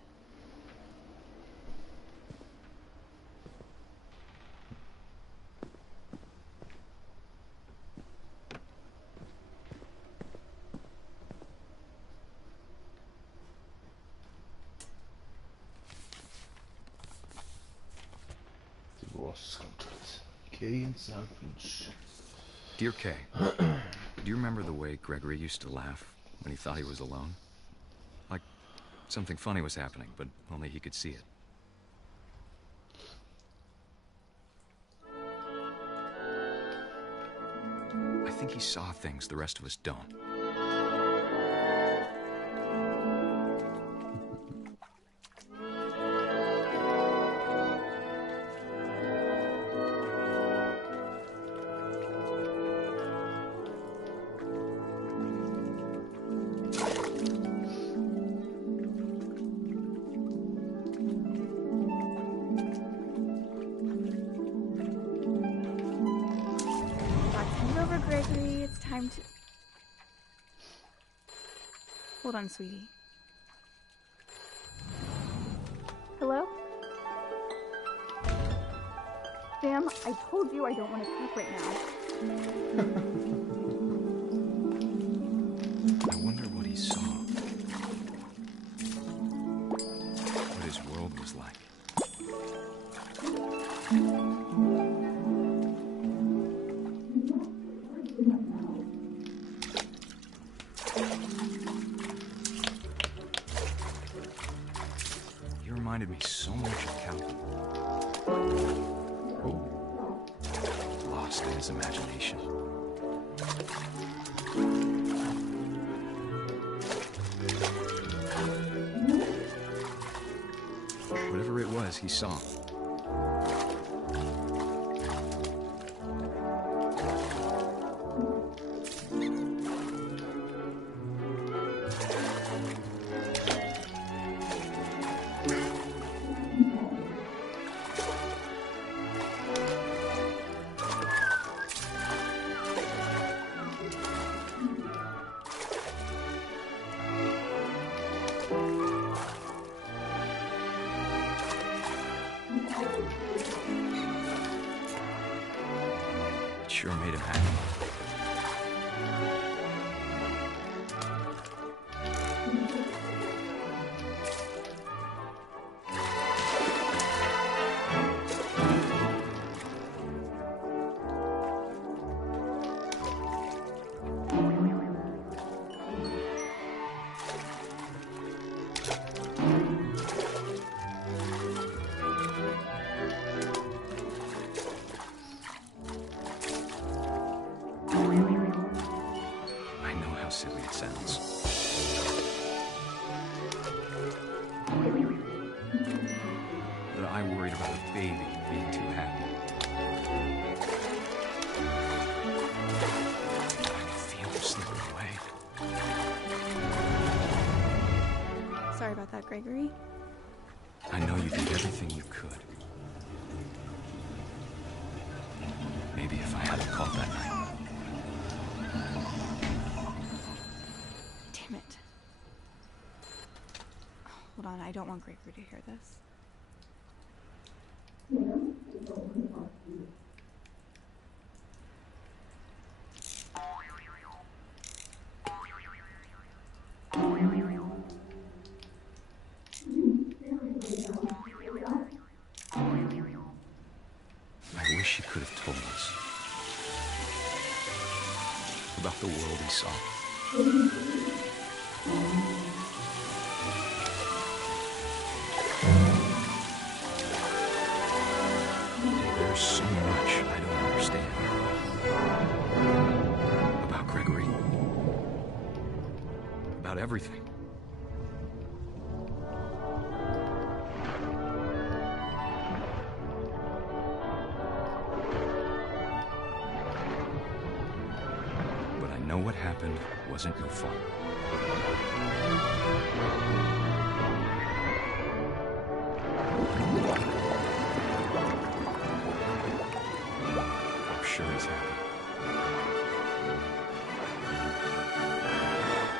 Divorce contract. Kay and Sam Finch. Dear Kay, do you remember the way Gregory used to laugh when he thought he was alone? Like something funny was happening, but only he could see it. I think he saw things the rest of us don't. Gregory, it's time to... Hold on, sweetie. Hello? Sam, I told you I don't want to talk right now. I wonder what he saw. What his world was like. Reminded me so much of Calvin. Oh. Lost in his imagination. Whatever it was, he saw. Sure made him happy. Silly it sounds. But I worried about a baby being too happy. I could feel him slipping away. Sorry about that, Gregory. I know you did everything you could. Maybe if I hadn't called that night. Damn it. Hold on, I don't want Gregory to hear this. I wish he could have told us about the world he saw. There's so much I don't understand about Gregory, about everything. What happened wasn't your fault. I'm sure he's happy.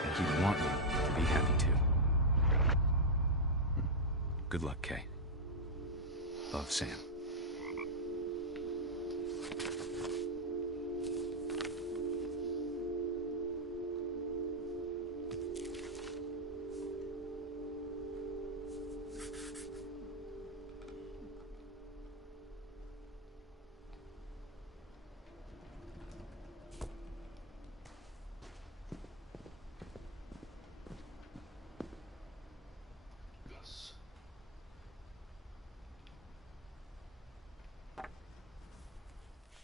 And he'd want you to be happy. Good luck, Kay. Love, Sam.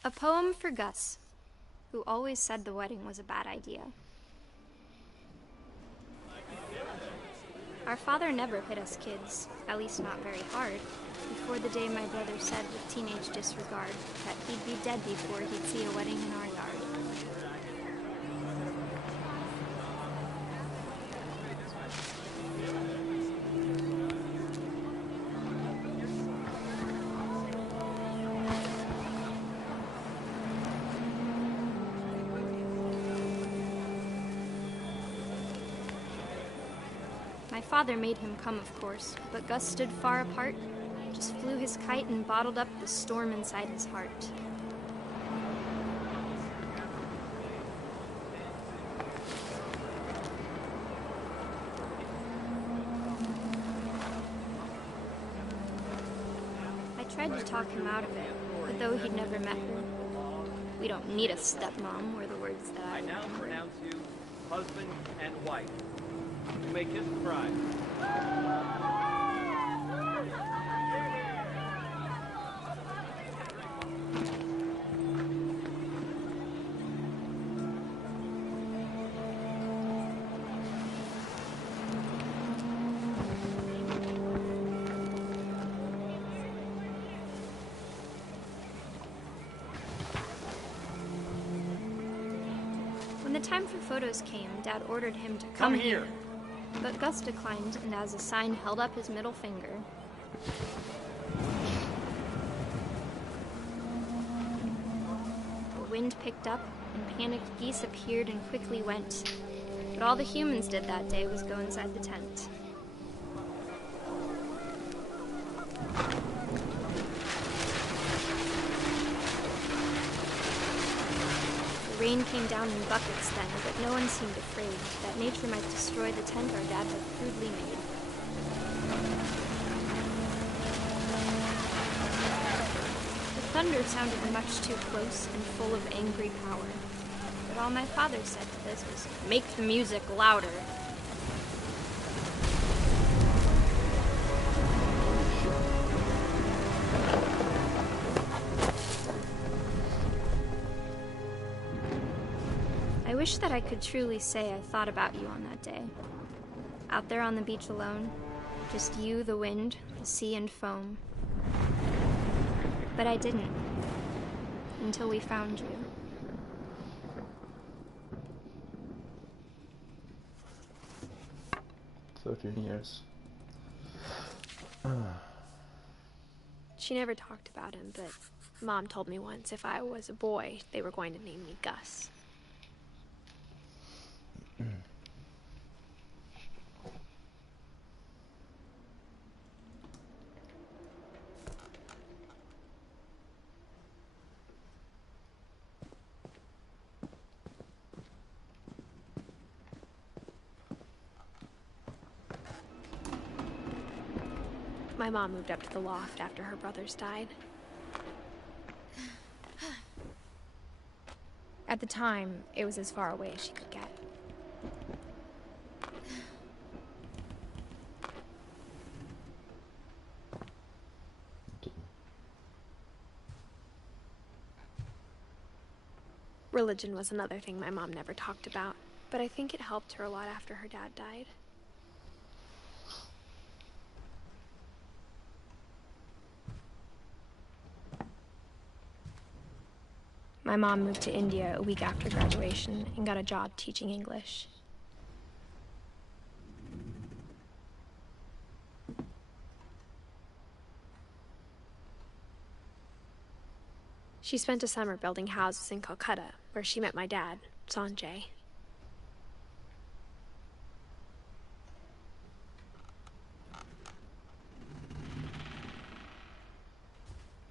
A poem for Gus, who always said the wedding was a bad idea. Our father never hit us kids, at least not very hard, before the day my brother said with teenage disregard that he'd be dead before he'd see a wedding in our yard. My father made him come, of course, but Gus stood far apart, just flew his kite and bottled up the storm inside his heart. I tried to talk him out of it, but though he'd never met her, "We don't need a stepmom," were the words that I now pronounce you husband and wife. You may kiss the bride. When the time for photos came, Dad ordered him to come here. But Gus declined, and as a sign held up his middle finger. The wind picked up, and panicked geese appeared and quickly went. But all the humans did that day was go inside the tent. The rain came down in buckets then, but no one seemed afraid that nature might destroy the tent our dad had crudely made. The thunder sounded much too close and full of angry power. But all my father said to this was, "Make the music louder." I wish that I could truly say I thought about you on that day. Out there on the beach alone, just you, the wind, the sea, and foam. But I didn't, until we found you. 13 years. She never talked about him, but Mom told me once if I was a boy, they were going to name me Gus. My mom moved up to the loft after her brothers died. At the time, it was as far away as she could get. Religion was another thing my mom never talked about, but I think it helped her a lot after her dad died. My mom moved to India a week after graduation and got a job teaching English. She spent a summer building houses in Calcutta, where she met my dad, Sanjay.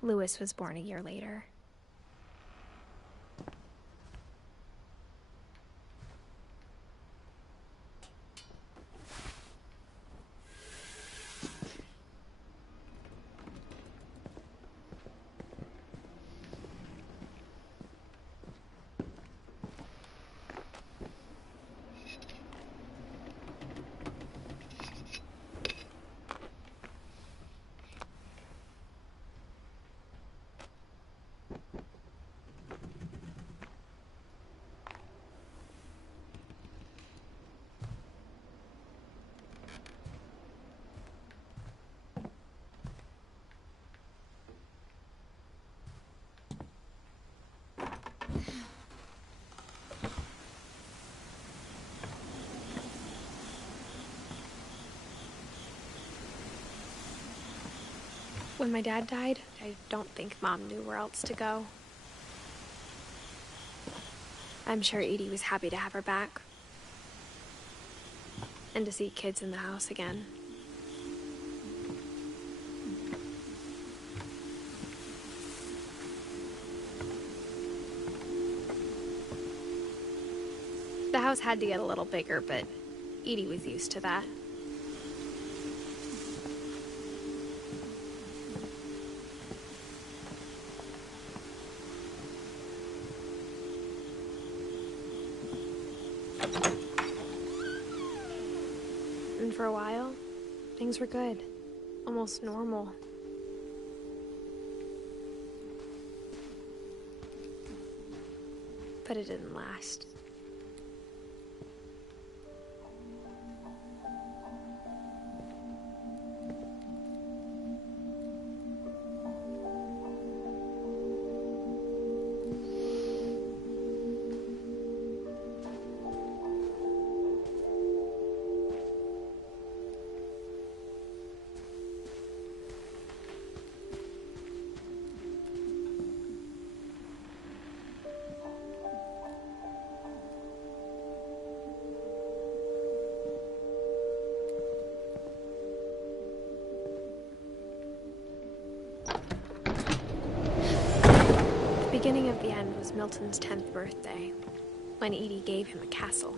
Louis was born a year later. When my dad died, I don't think Mom knew where else to go. I'm sure Edie was happy to have her back. And to see kids in the house again. The house had to get a little bigger, but Edie was used to that. And for a while, things were good. Almost normal. But it didn't last. The beginning of the end was Milton's 10th birthday, when Edie gave him a castle.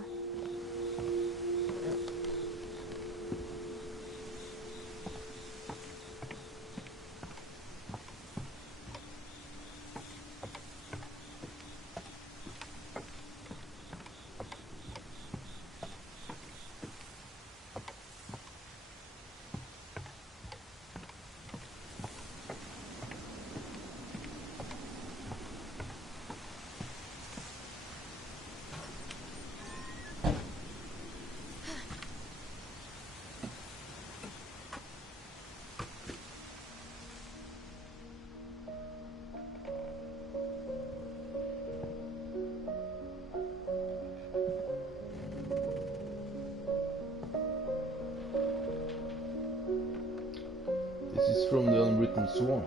This is from the Unwritten Swan.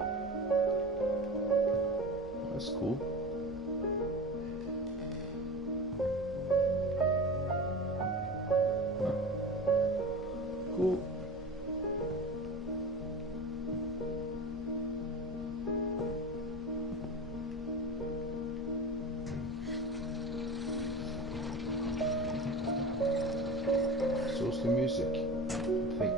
That's cool. Huh. Cool. So's the music, I think.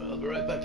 I'll be right back.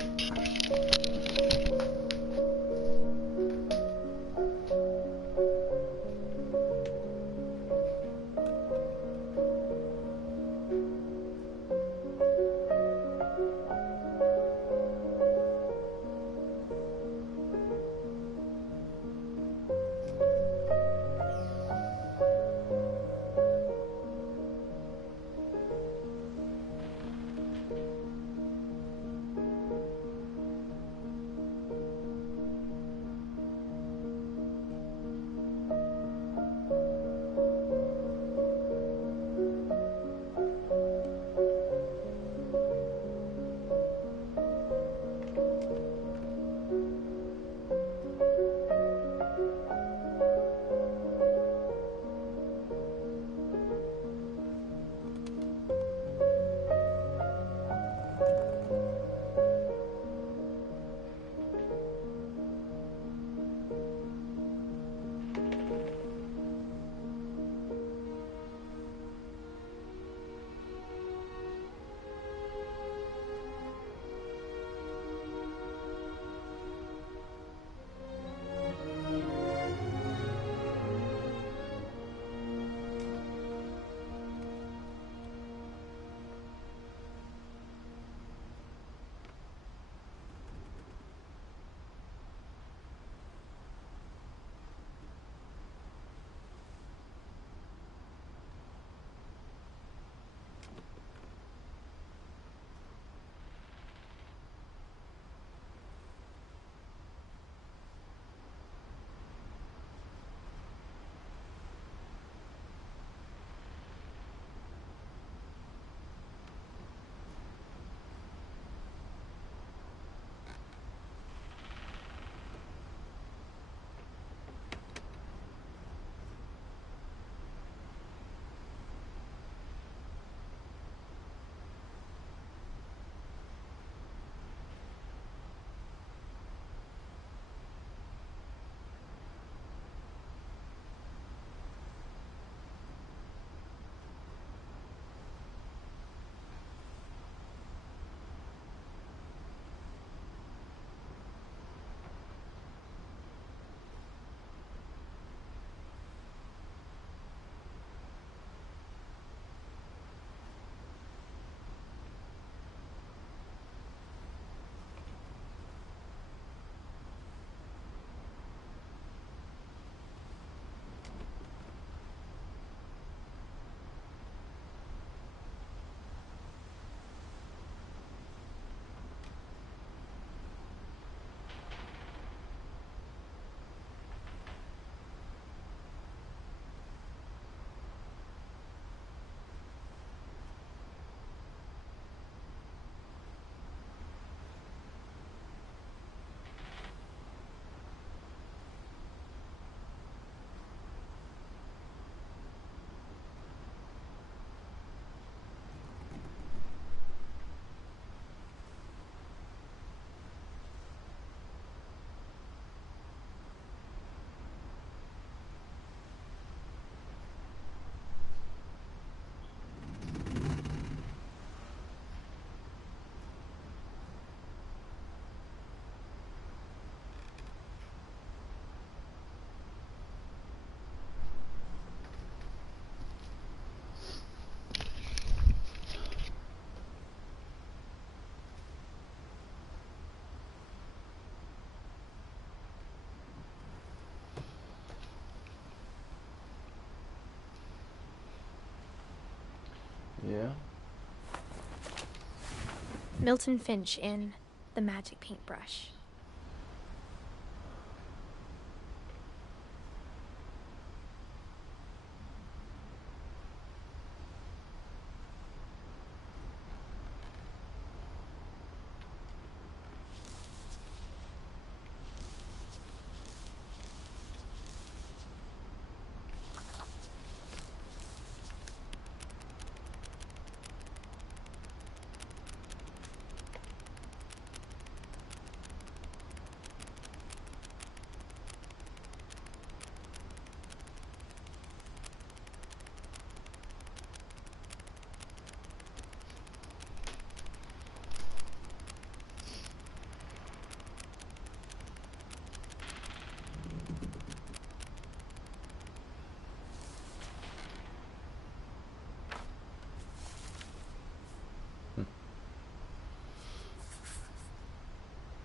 Yeah. Milton Finch in The Magic Paintbrush.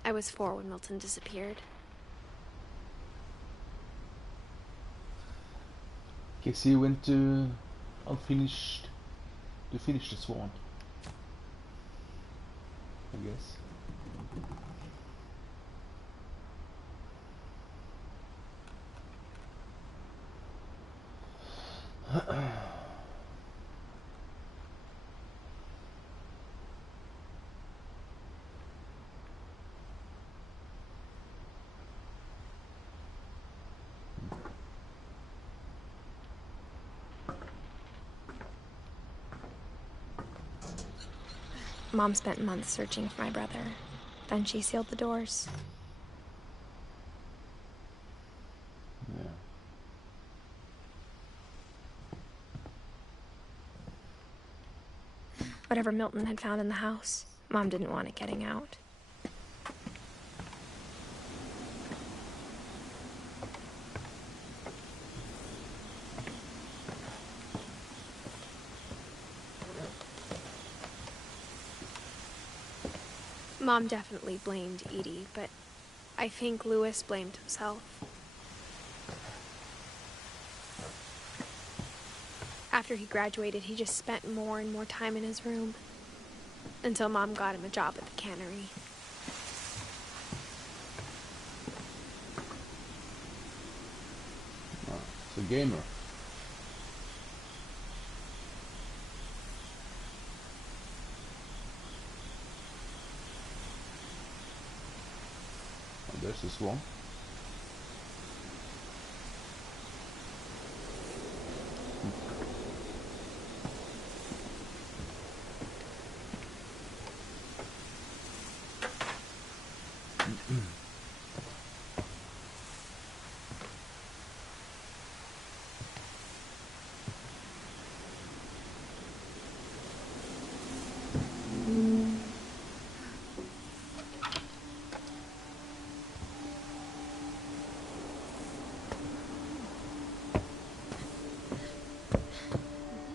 I was 4 when Milton disappeared. Guess he went to unfinished to finish the swan. I guess. Mom spent months searching for my brother. Then she sealed the doors. Yeah. Whatever Milton had found in the house, Mom didn't want it getting out. Mom definitely blamed Edie, but I think Louis blamed himself. After he graduated, he just spent more and more time in his room, until Mom got him a job at the cannery. Oh, it's a gamer. Oh, there's the swan.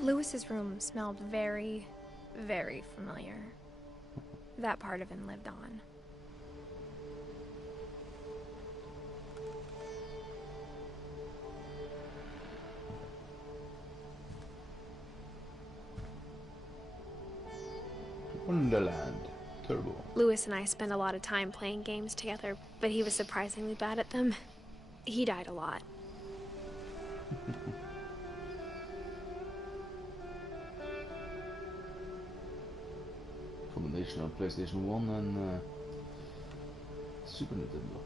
Louis's room smelled very, very familiar. That part of him lived on. Wonderland. Turbo. Louis and I spent a lot of time playing games together, but he was surprisingly bad at them. He died a lot. Combination of PlayStation 1 and Super Nintendo.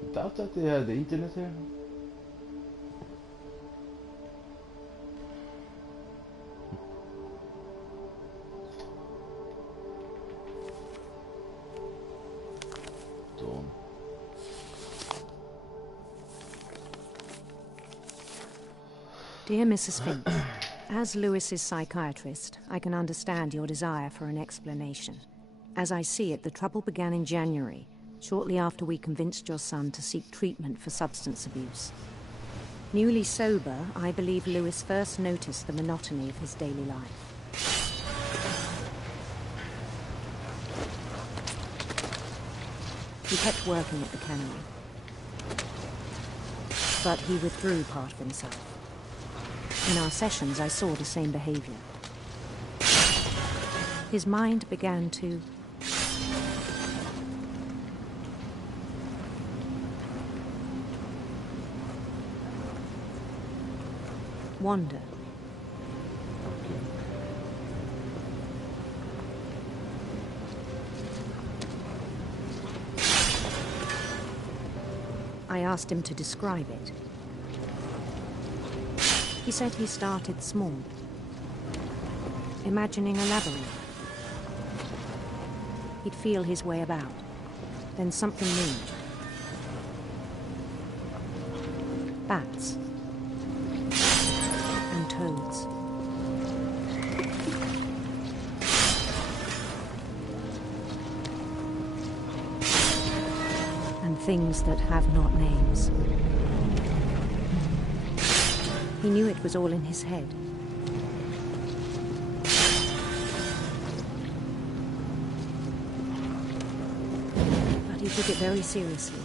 I doubt that they had the internet here. Dawn. Dear Mrs. Finch, as Louis's psychiatrist, I can understand your desire for an explanation. As I see it, the trouble began in January, shortly after we convinced your son to seek treatment for substance abuse. Newly sober, I believe Lewis first noticed the monotony of his daily life. He kept working at the cannery, but he withdrew part of himself. In our sessions, I saw the same behavior. His mind began to wander. I asked him to describe it. He said he started small, imagining a labyrinth. He'd feel his way about, then something moved. Bats and toads. And things that have not names. He knew it was all in his head. But he took it very seriously.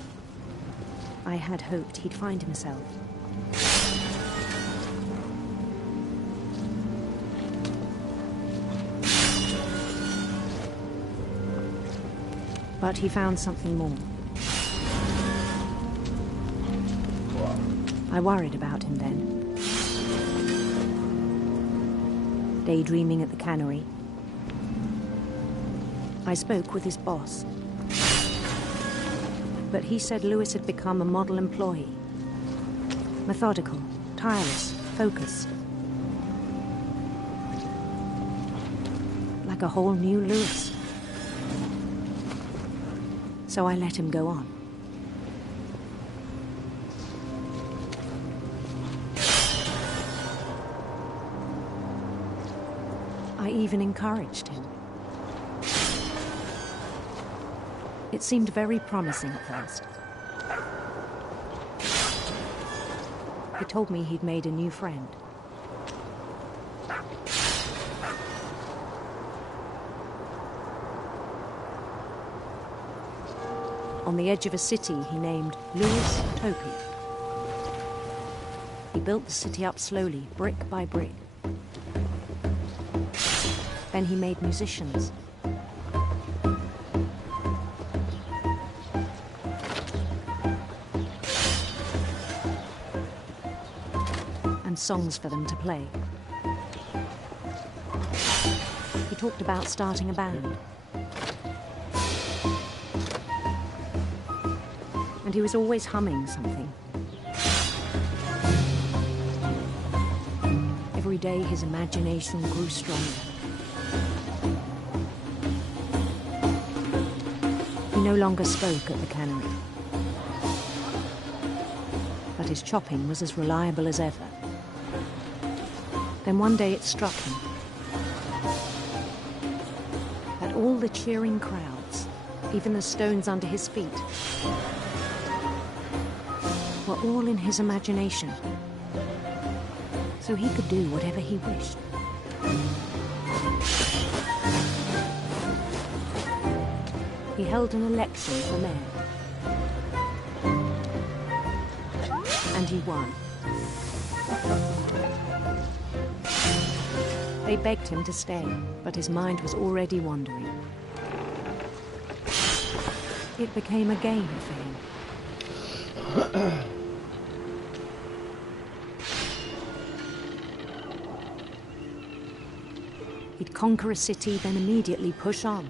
I had hoped he'd find himself. But he found something more. I worried about him then. Daydreaming at the cannery. I spoke with his boss. But he said Lewis had become a model employee. Methodical, tireless, focused. Like a whole new Lewis. So I let him go on. I even encouraged him. It seemed very promising at first. He told me he'd made a new friend. On the edge of a city he named Lewis Topi. He built the city up slowly, brick by brick. Then he made musicians. And songs for them to play. He talked about starting a band. And he was always humming something. Every day his imagination grew stronger. He no longer spoke at the cannery. But his chopping was as reliable as ever. Then one day it struck him that all the cheering crowds, even the stones under his feet, were all in his imagination. So he could do whatever he wished. He held an election for mayor. And he won. They begged him to stay, but his mind was already wandering. It became a game for him. He'd conquer a city, then immediately push on.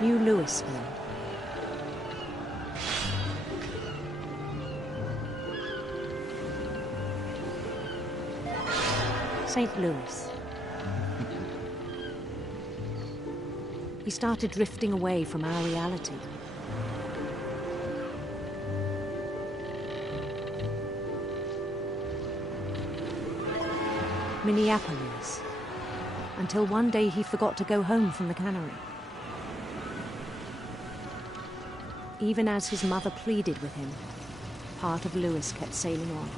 New Louisville. St. Louis. He started drifting away from our reality. Minneapolis, until one day he forgot to go home from the cannery. Even as his mother pleaded with him, part of Lewis kept sailing on.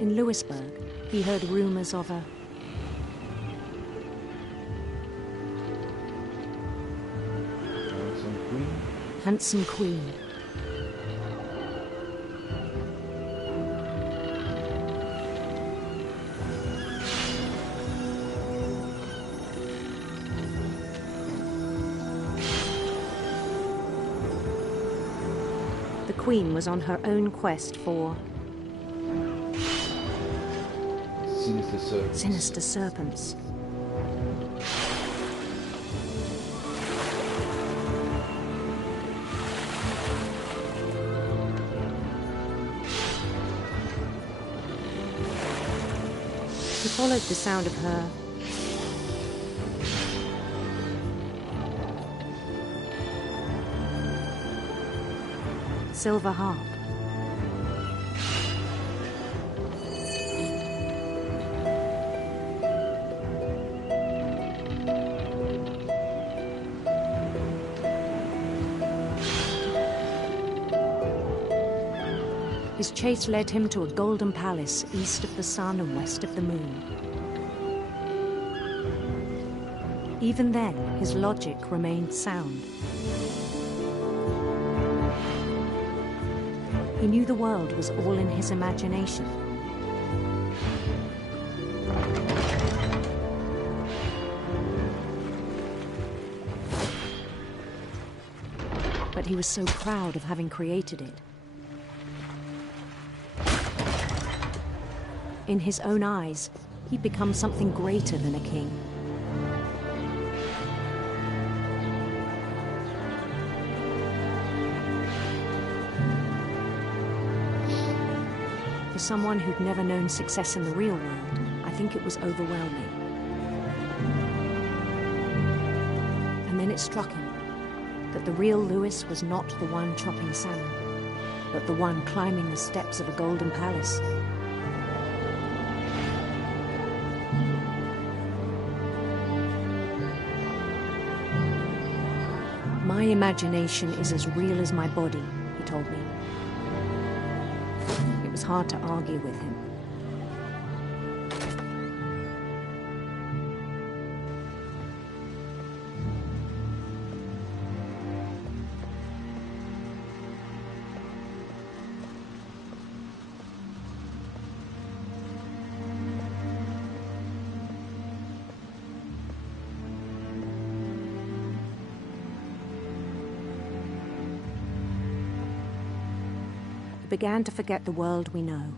In Lewisburg, he heard rumors of a handsome queen. The queen was on her own quest for sinister serpents. He followed the sound of her silver harp. His chase led him to a golden palace east of the sun and west of the moon. Even then, his logic remained sound. He knew the world was all in his imagination. But he was so proud of having created it. In his own eyes, he'd become something greater than a king. For someone who'd never known success in the real world, I think it was overwhelming. And then it struck him that the real Lewis was not the one chopping salmon, but the one climbing the steps of a golden palace. My imagination is as real as my body, he told me. It was hard to argue with him. Began to forget the world we know.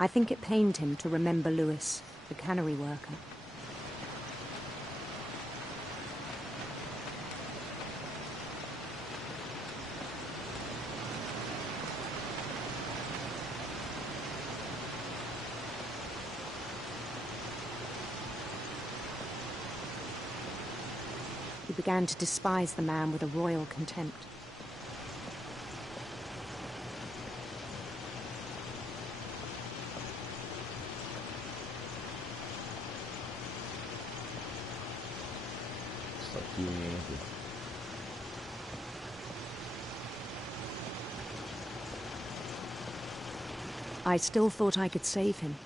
I think it pained him to remember Lewis, the cannery worker. He began to despise the man with a royal contempt. It's like doing anything. I still thought I could save him.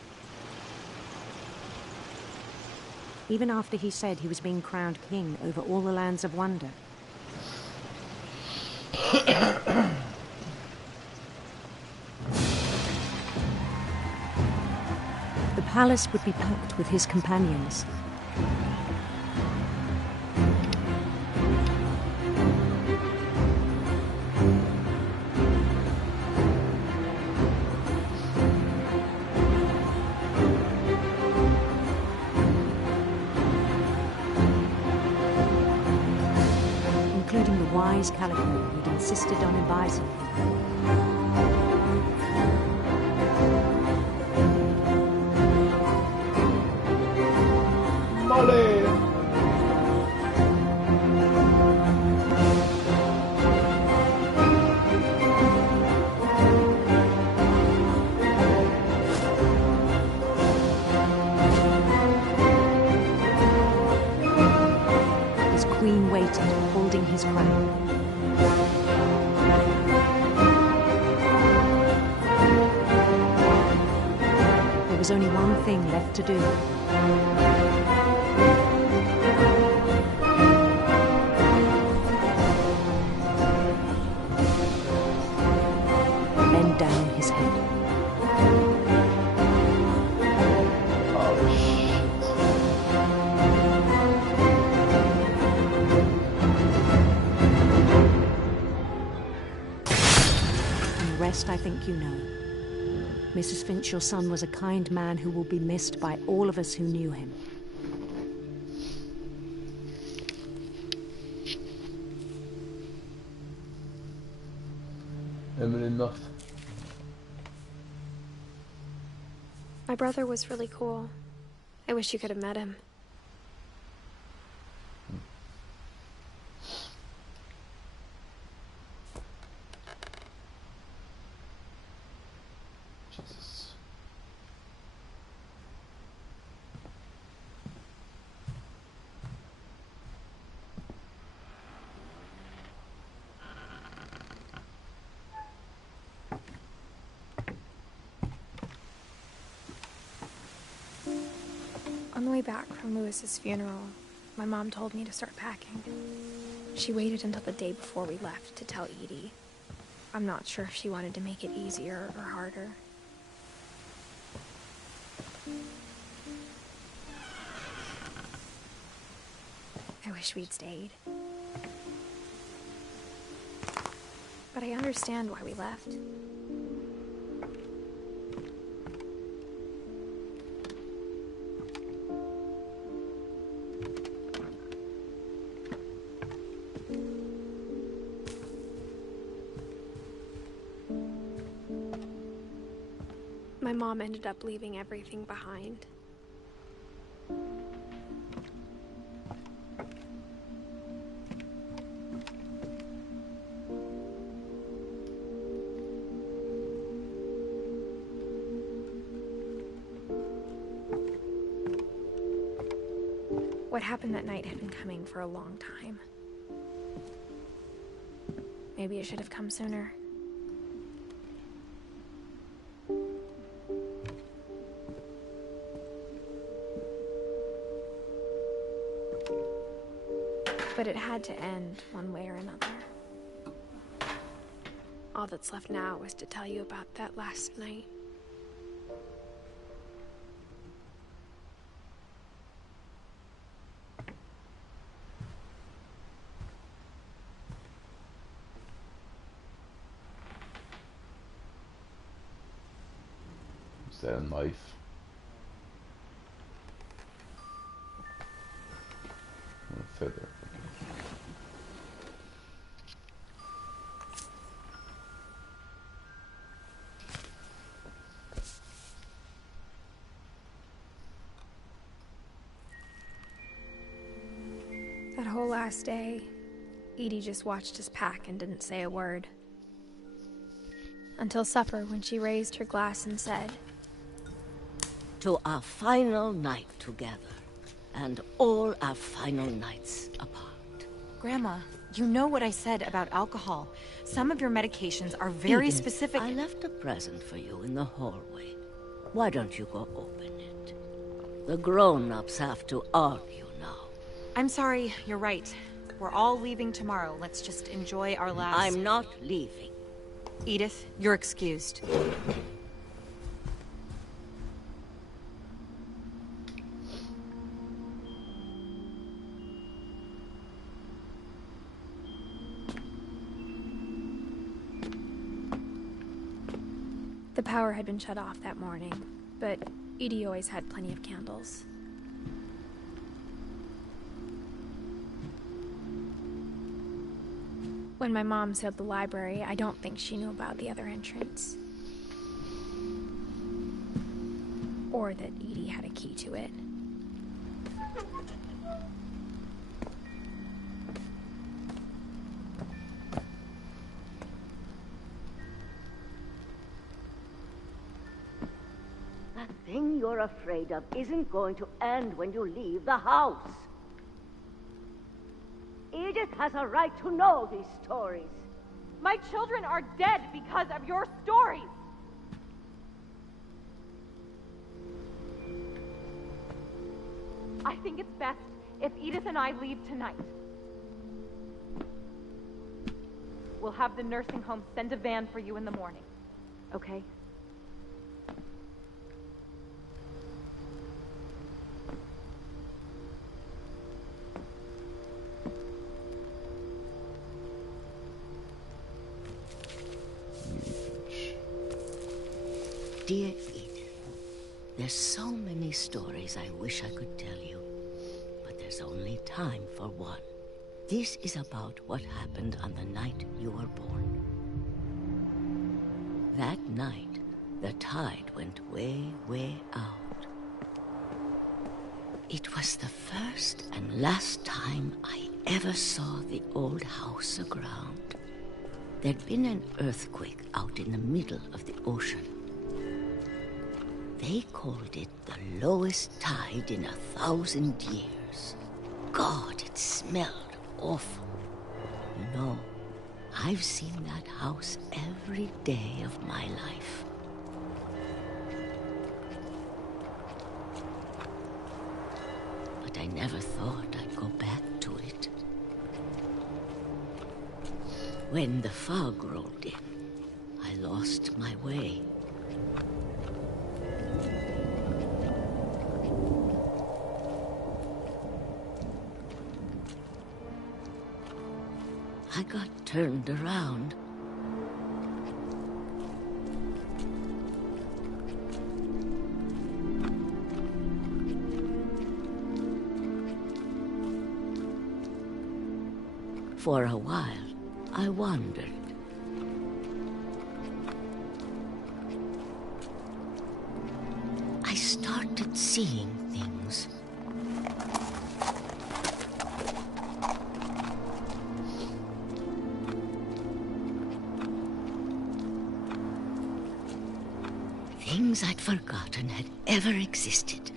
Even after he said he was being crowned king over all the lands of wonder. The palace would be packed with his companions. Including the wise Calico who'd insisted on advising him. queen waited, holding his crown. There was only one thing left to do. Bend down his head. I think you know. Mrs. Finch, your son was a kind man who will be missed by all of us who knew him. Emily North. My brother was really cool. I wish you could have met him. Jesus. On the way back from Lewis's funeral, my mom told me to start packing. She waited until the day before we left to tell Edie. I'm not sure if she wanted to make it easier or harder. I wish we'd stayed. But I understand why we left. My mom ended up leaving everything behind. What happened that night had been coming for a long time. Maybe it should have come sooner. But it had to end one way or another. All that's left now is to tell you about that last night. Is that a knife? Or a feather? That whole last day, Edie just watched us pack and didn't say a word. Until supper, when she raised her glass and said, "To our final night together, and all our final nights apart." Grandma, you know what I said about alcohol. Some of your medications are very Edith, specific. I left a present for you in the hallway. Why don't you go open it? The grown-ups have to argue now. I'm sorry, you're right. We're all leaving tomorrow. Let's just enjoy our last... I'm not leaving. Edith, you're excused. The power had been shut off that morning, but Edie always had plenty of candles. When my mom sealed the library, I don't think she knew about the other entrance. Or that Edie had a key to it. That thing you're afraid of isn't going to end when you leave the house. Edith has a right to know these stories. My children are dead because of your stories! I think it's best if Edith and I leave tonight. We'll have the nursing home send a van for you in the morning, okay? Dear Edith, there's so many stories I wish I could tell you, but there's only time for one. This is about what happened on the night you were born. That night, the tide went way, way out. It was the first and last time I ever saw the old house aground. There'd been an earthquake out in the middle of the ocean. They called it the lowest tide in 1,000 years. God, it smelled awful. You know, I've seen that house every day of my life. But I never thought I'd go back to it. When the fog rolled in, I lost my way. I got turned around. For a while, I wandered. I started seeing things. Things I'd forgotten had ever existed.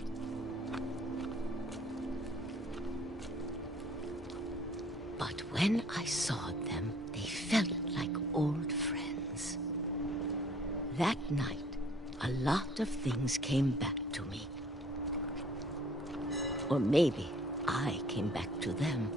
But when I saw them, they felt like old friends. That night, a lot of things came back to me. Or maybe I came back to them.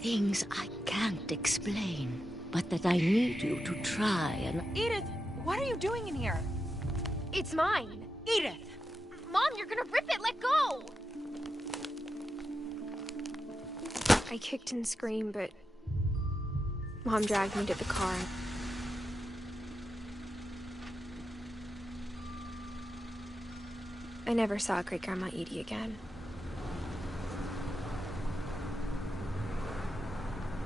Things I can't explain, but that I need you to try and... Edith, what are you doing in here? It's mine. Edith! Mom, you're gonna rip it! Let go! I kicked and screamed, but Mom dragged me to the car. I never saw Great-Grandma Edie again.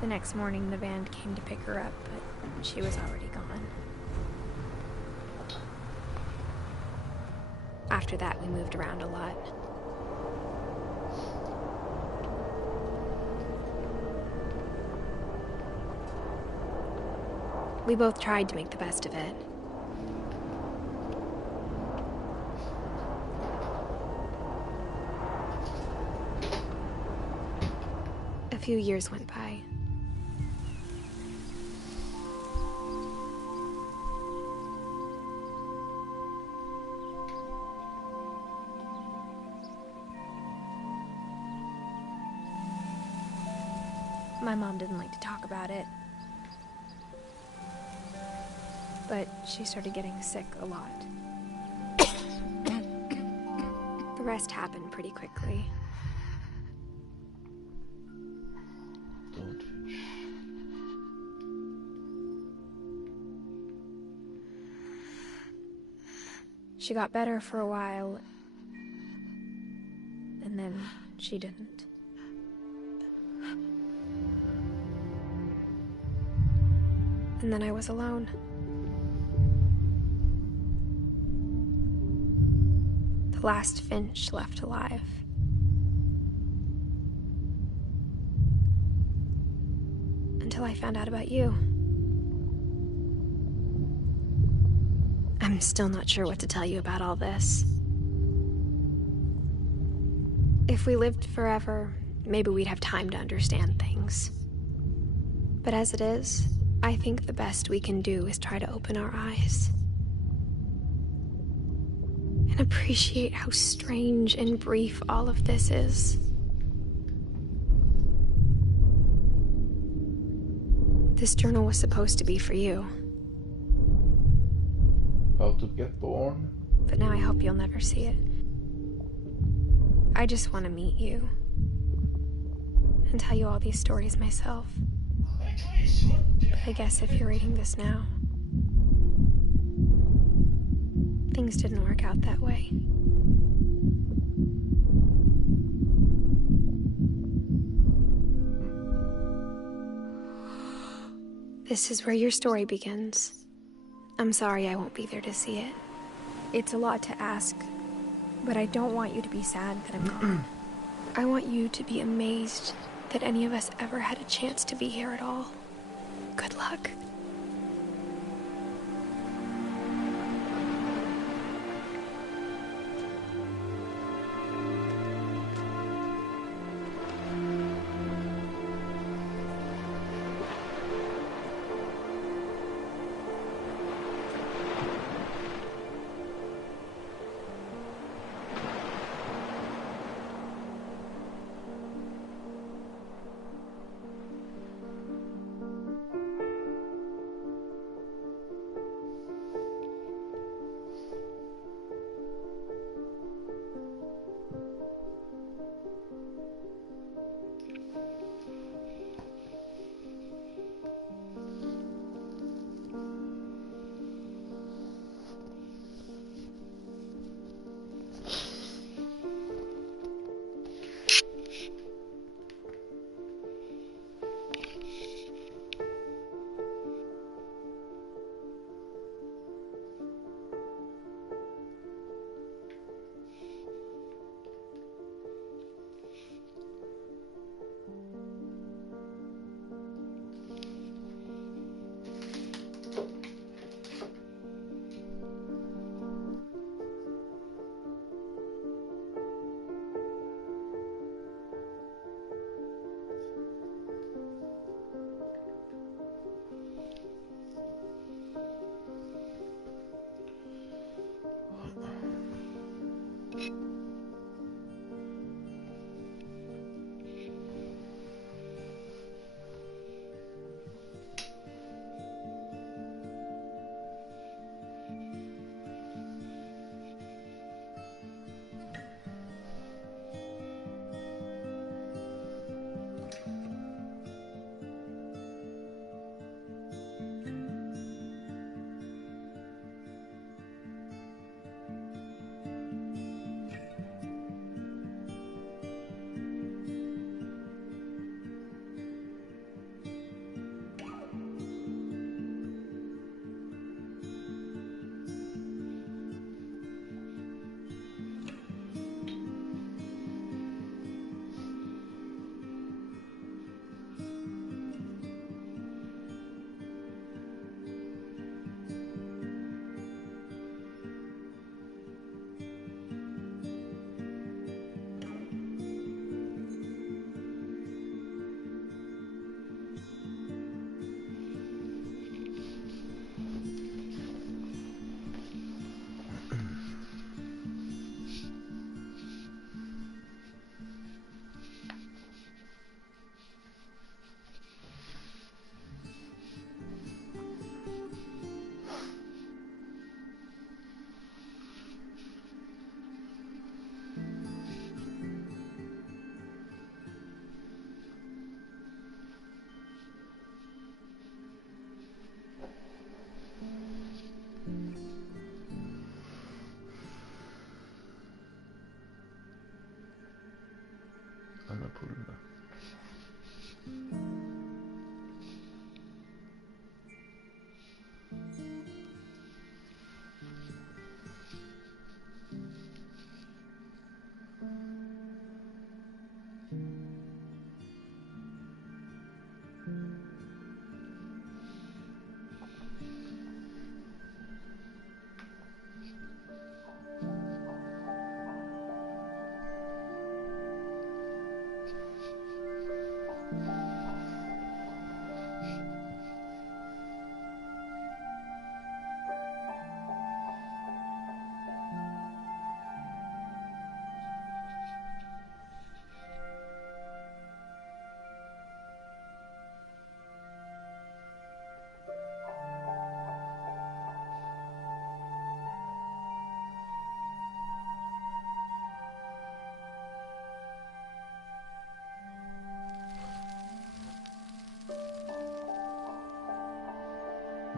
The next morning, the van came to pick her up, but she was already gone. After that, we moved around a lot. We both tried to make the best of it. A few years went by. My mom didn't like to talk about it. But she started getting sick a lot. The rest happened pretty quickly. She got better for a while, and then she didn't. And then I was alone. The last Finch left alive. Until I found out about you. I'm still not sure what to tell you about all this. If we lived forever, maybe we'd have time to understand things. But as it is, I think the best we can do is try to open our eyes. And appreciate how strange and brief all of this is. This journal was supposed to be for you. How to get born. But now I hope you'll never see it. I just want to meet you. And tell you all these stories myself. But I guess if you're reading this now, things didn't work out that way. This is where your story begins. I'm sorry I won't be there to see it. It's a lot to ask, but I don't want you to be sad that I'm gone. I want you to be amazed that any of us ever had a chance to be here at all. Good luck.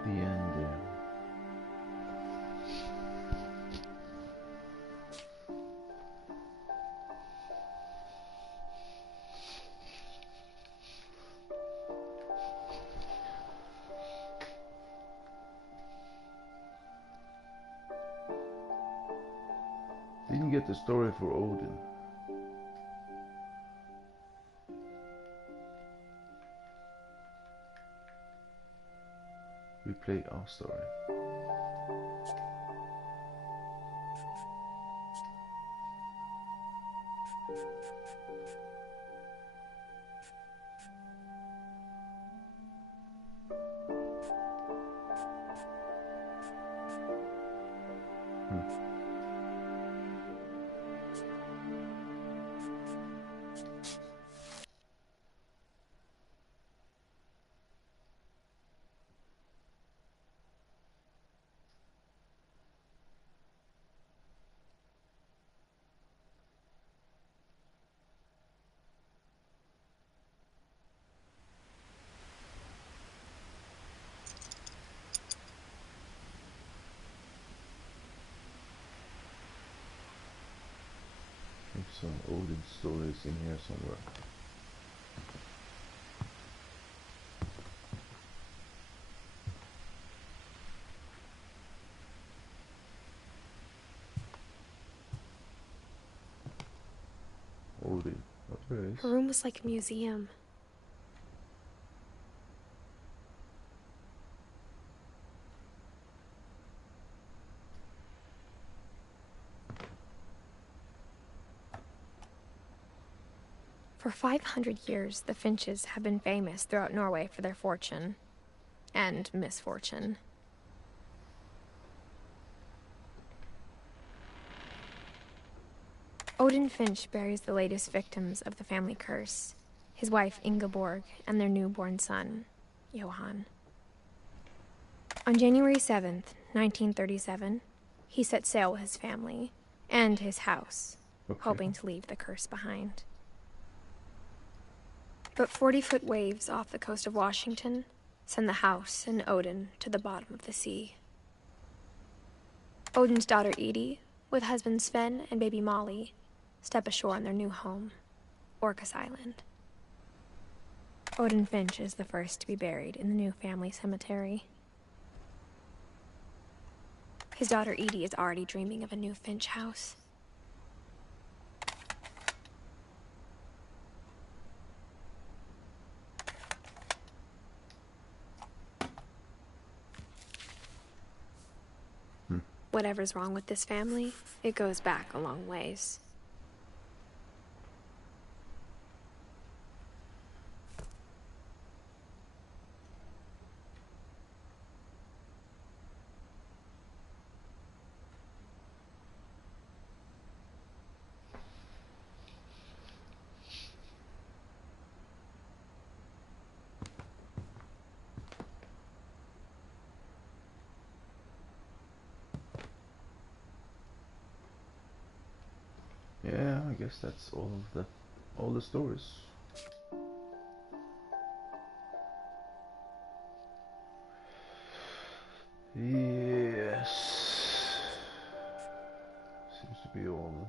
The end there. Didn't get the story for Odin. We play our story. Some Odin stories in here somewhere. Odin, okay. Her room was like a museum. For 500 years, the Finches have been famous throughout Norway for their fortune and misfortune. Odin Finch buries the latest victims of the family curse, his wife Ingeborg and their newborn son, Johan. On January 7th, 1937, he set sail with his family and his house, hoping to leave the curse behind. But 40-foot waves off the coast of Washington send the house and Odin to the bottom of the sea. Odin's daughter Edie, with husband Sven and baby Molly, step ashore on their new home, Orcas Island. Odin Finch is the first to be buried in the new family cemetery. His daughter Edie is already dreaming of a new Finch house. Whatever's wrong with this family, it goes back a long ways. Yeah, I guess that's all the stories. Yes. Seems to be all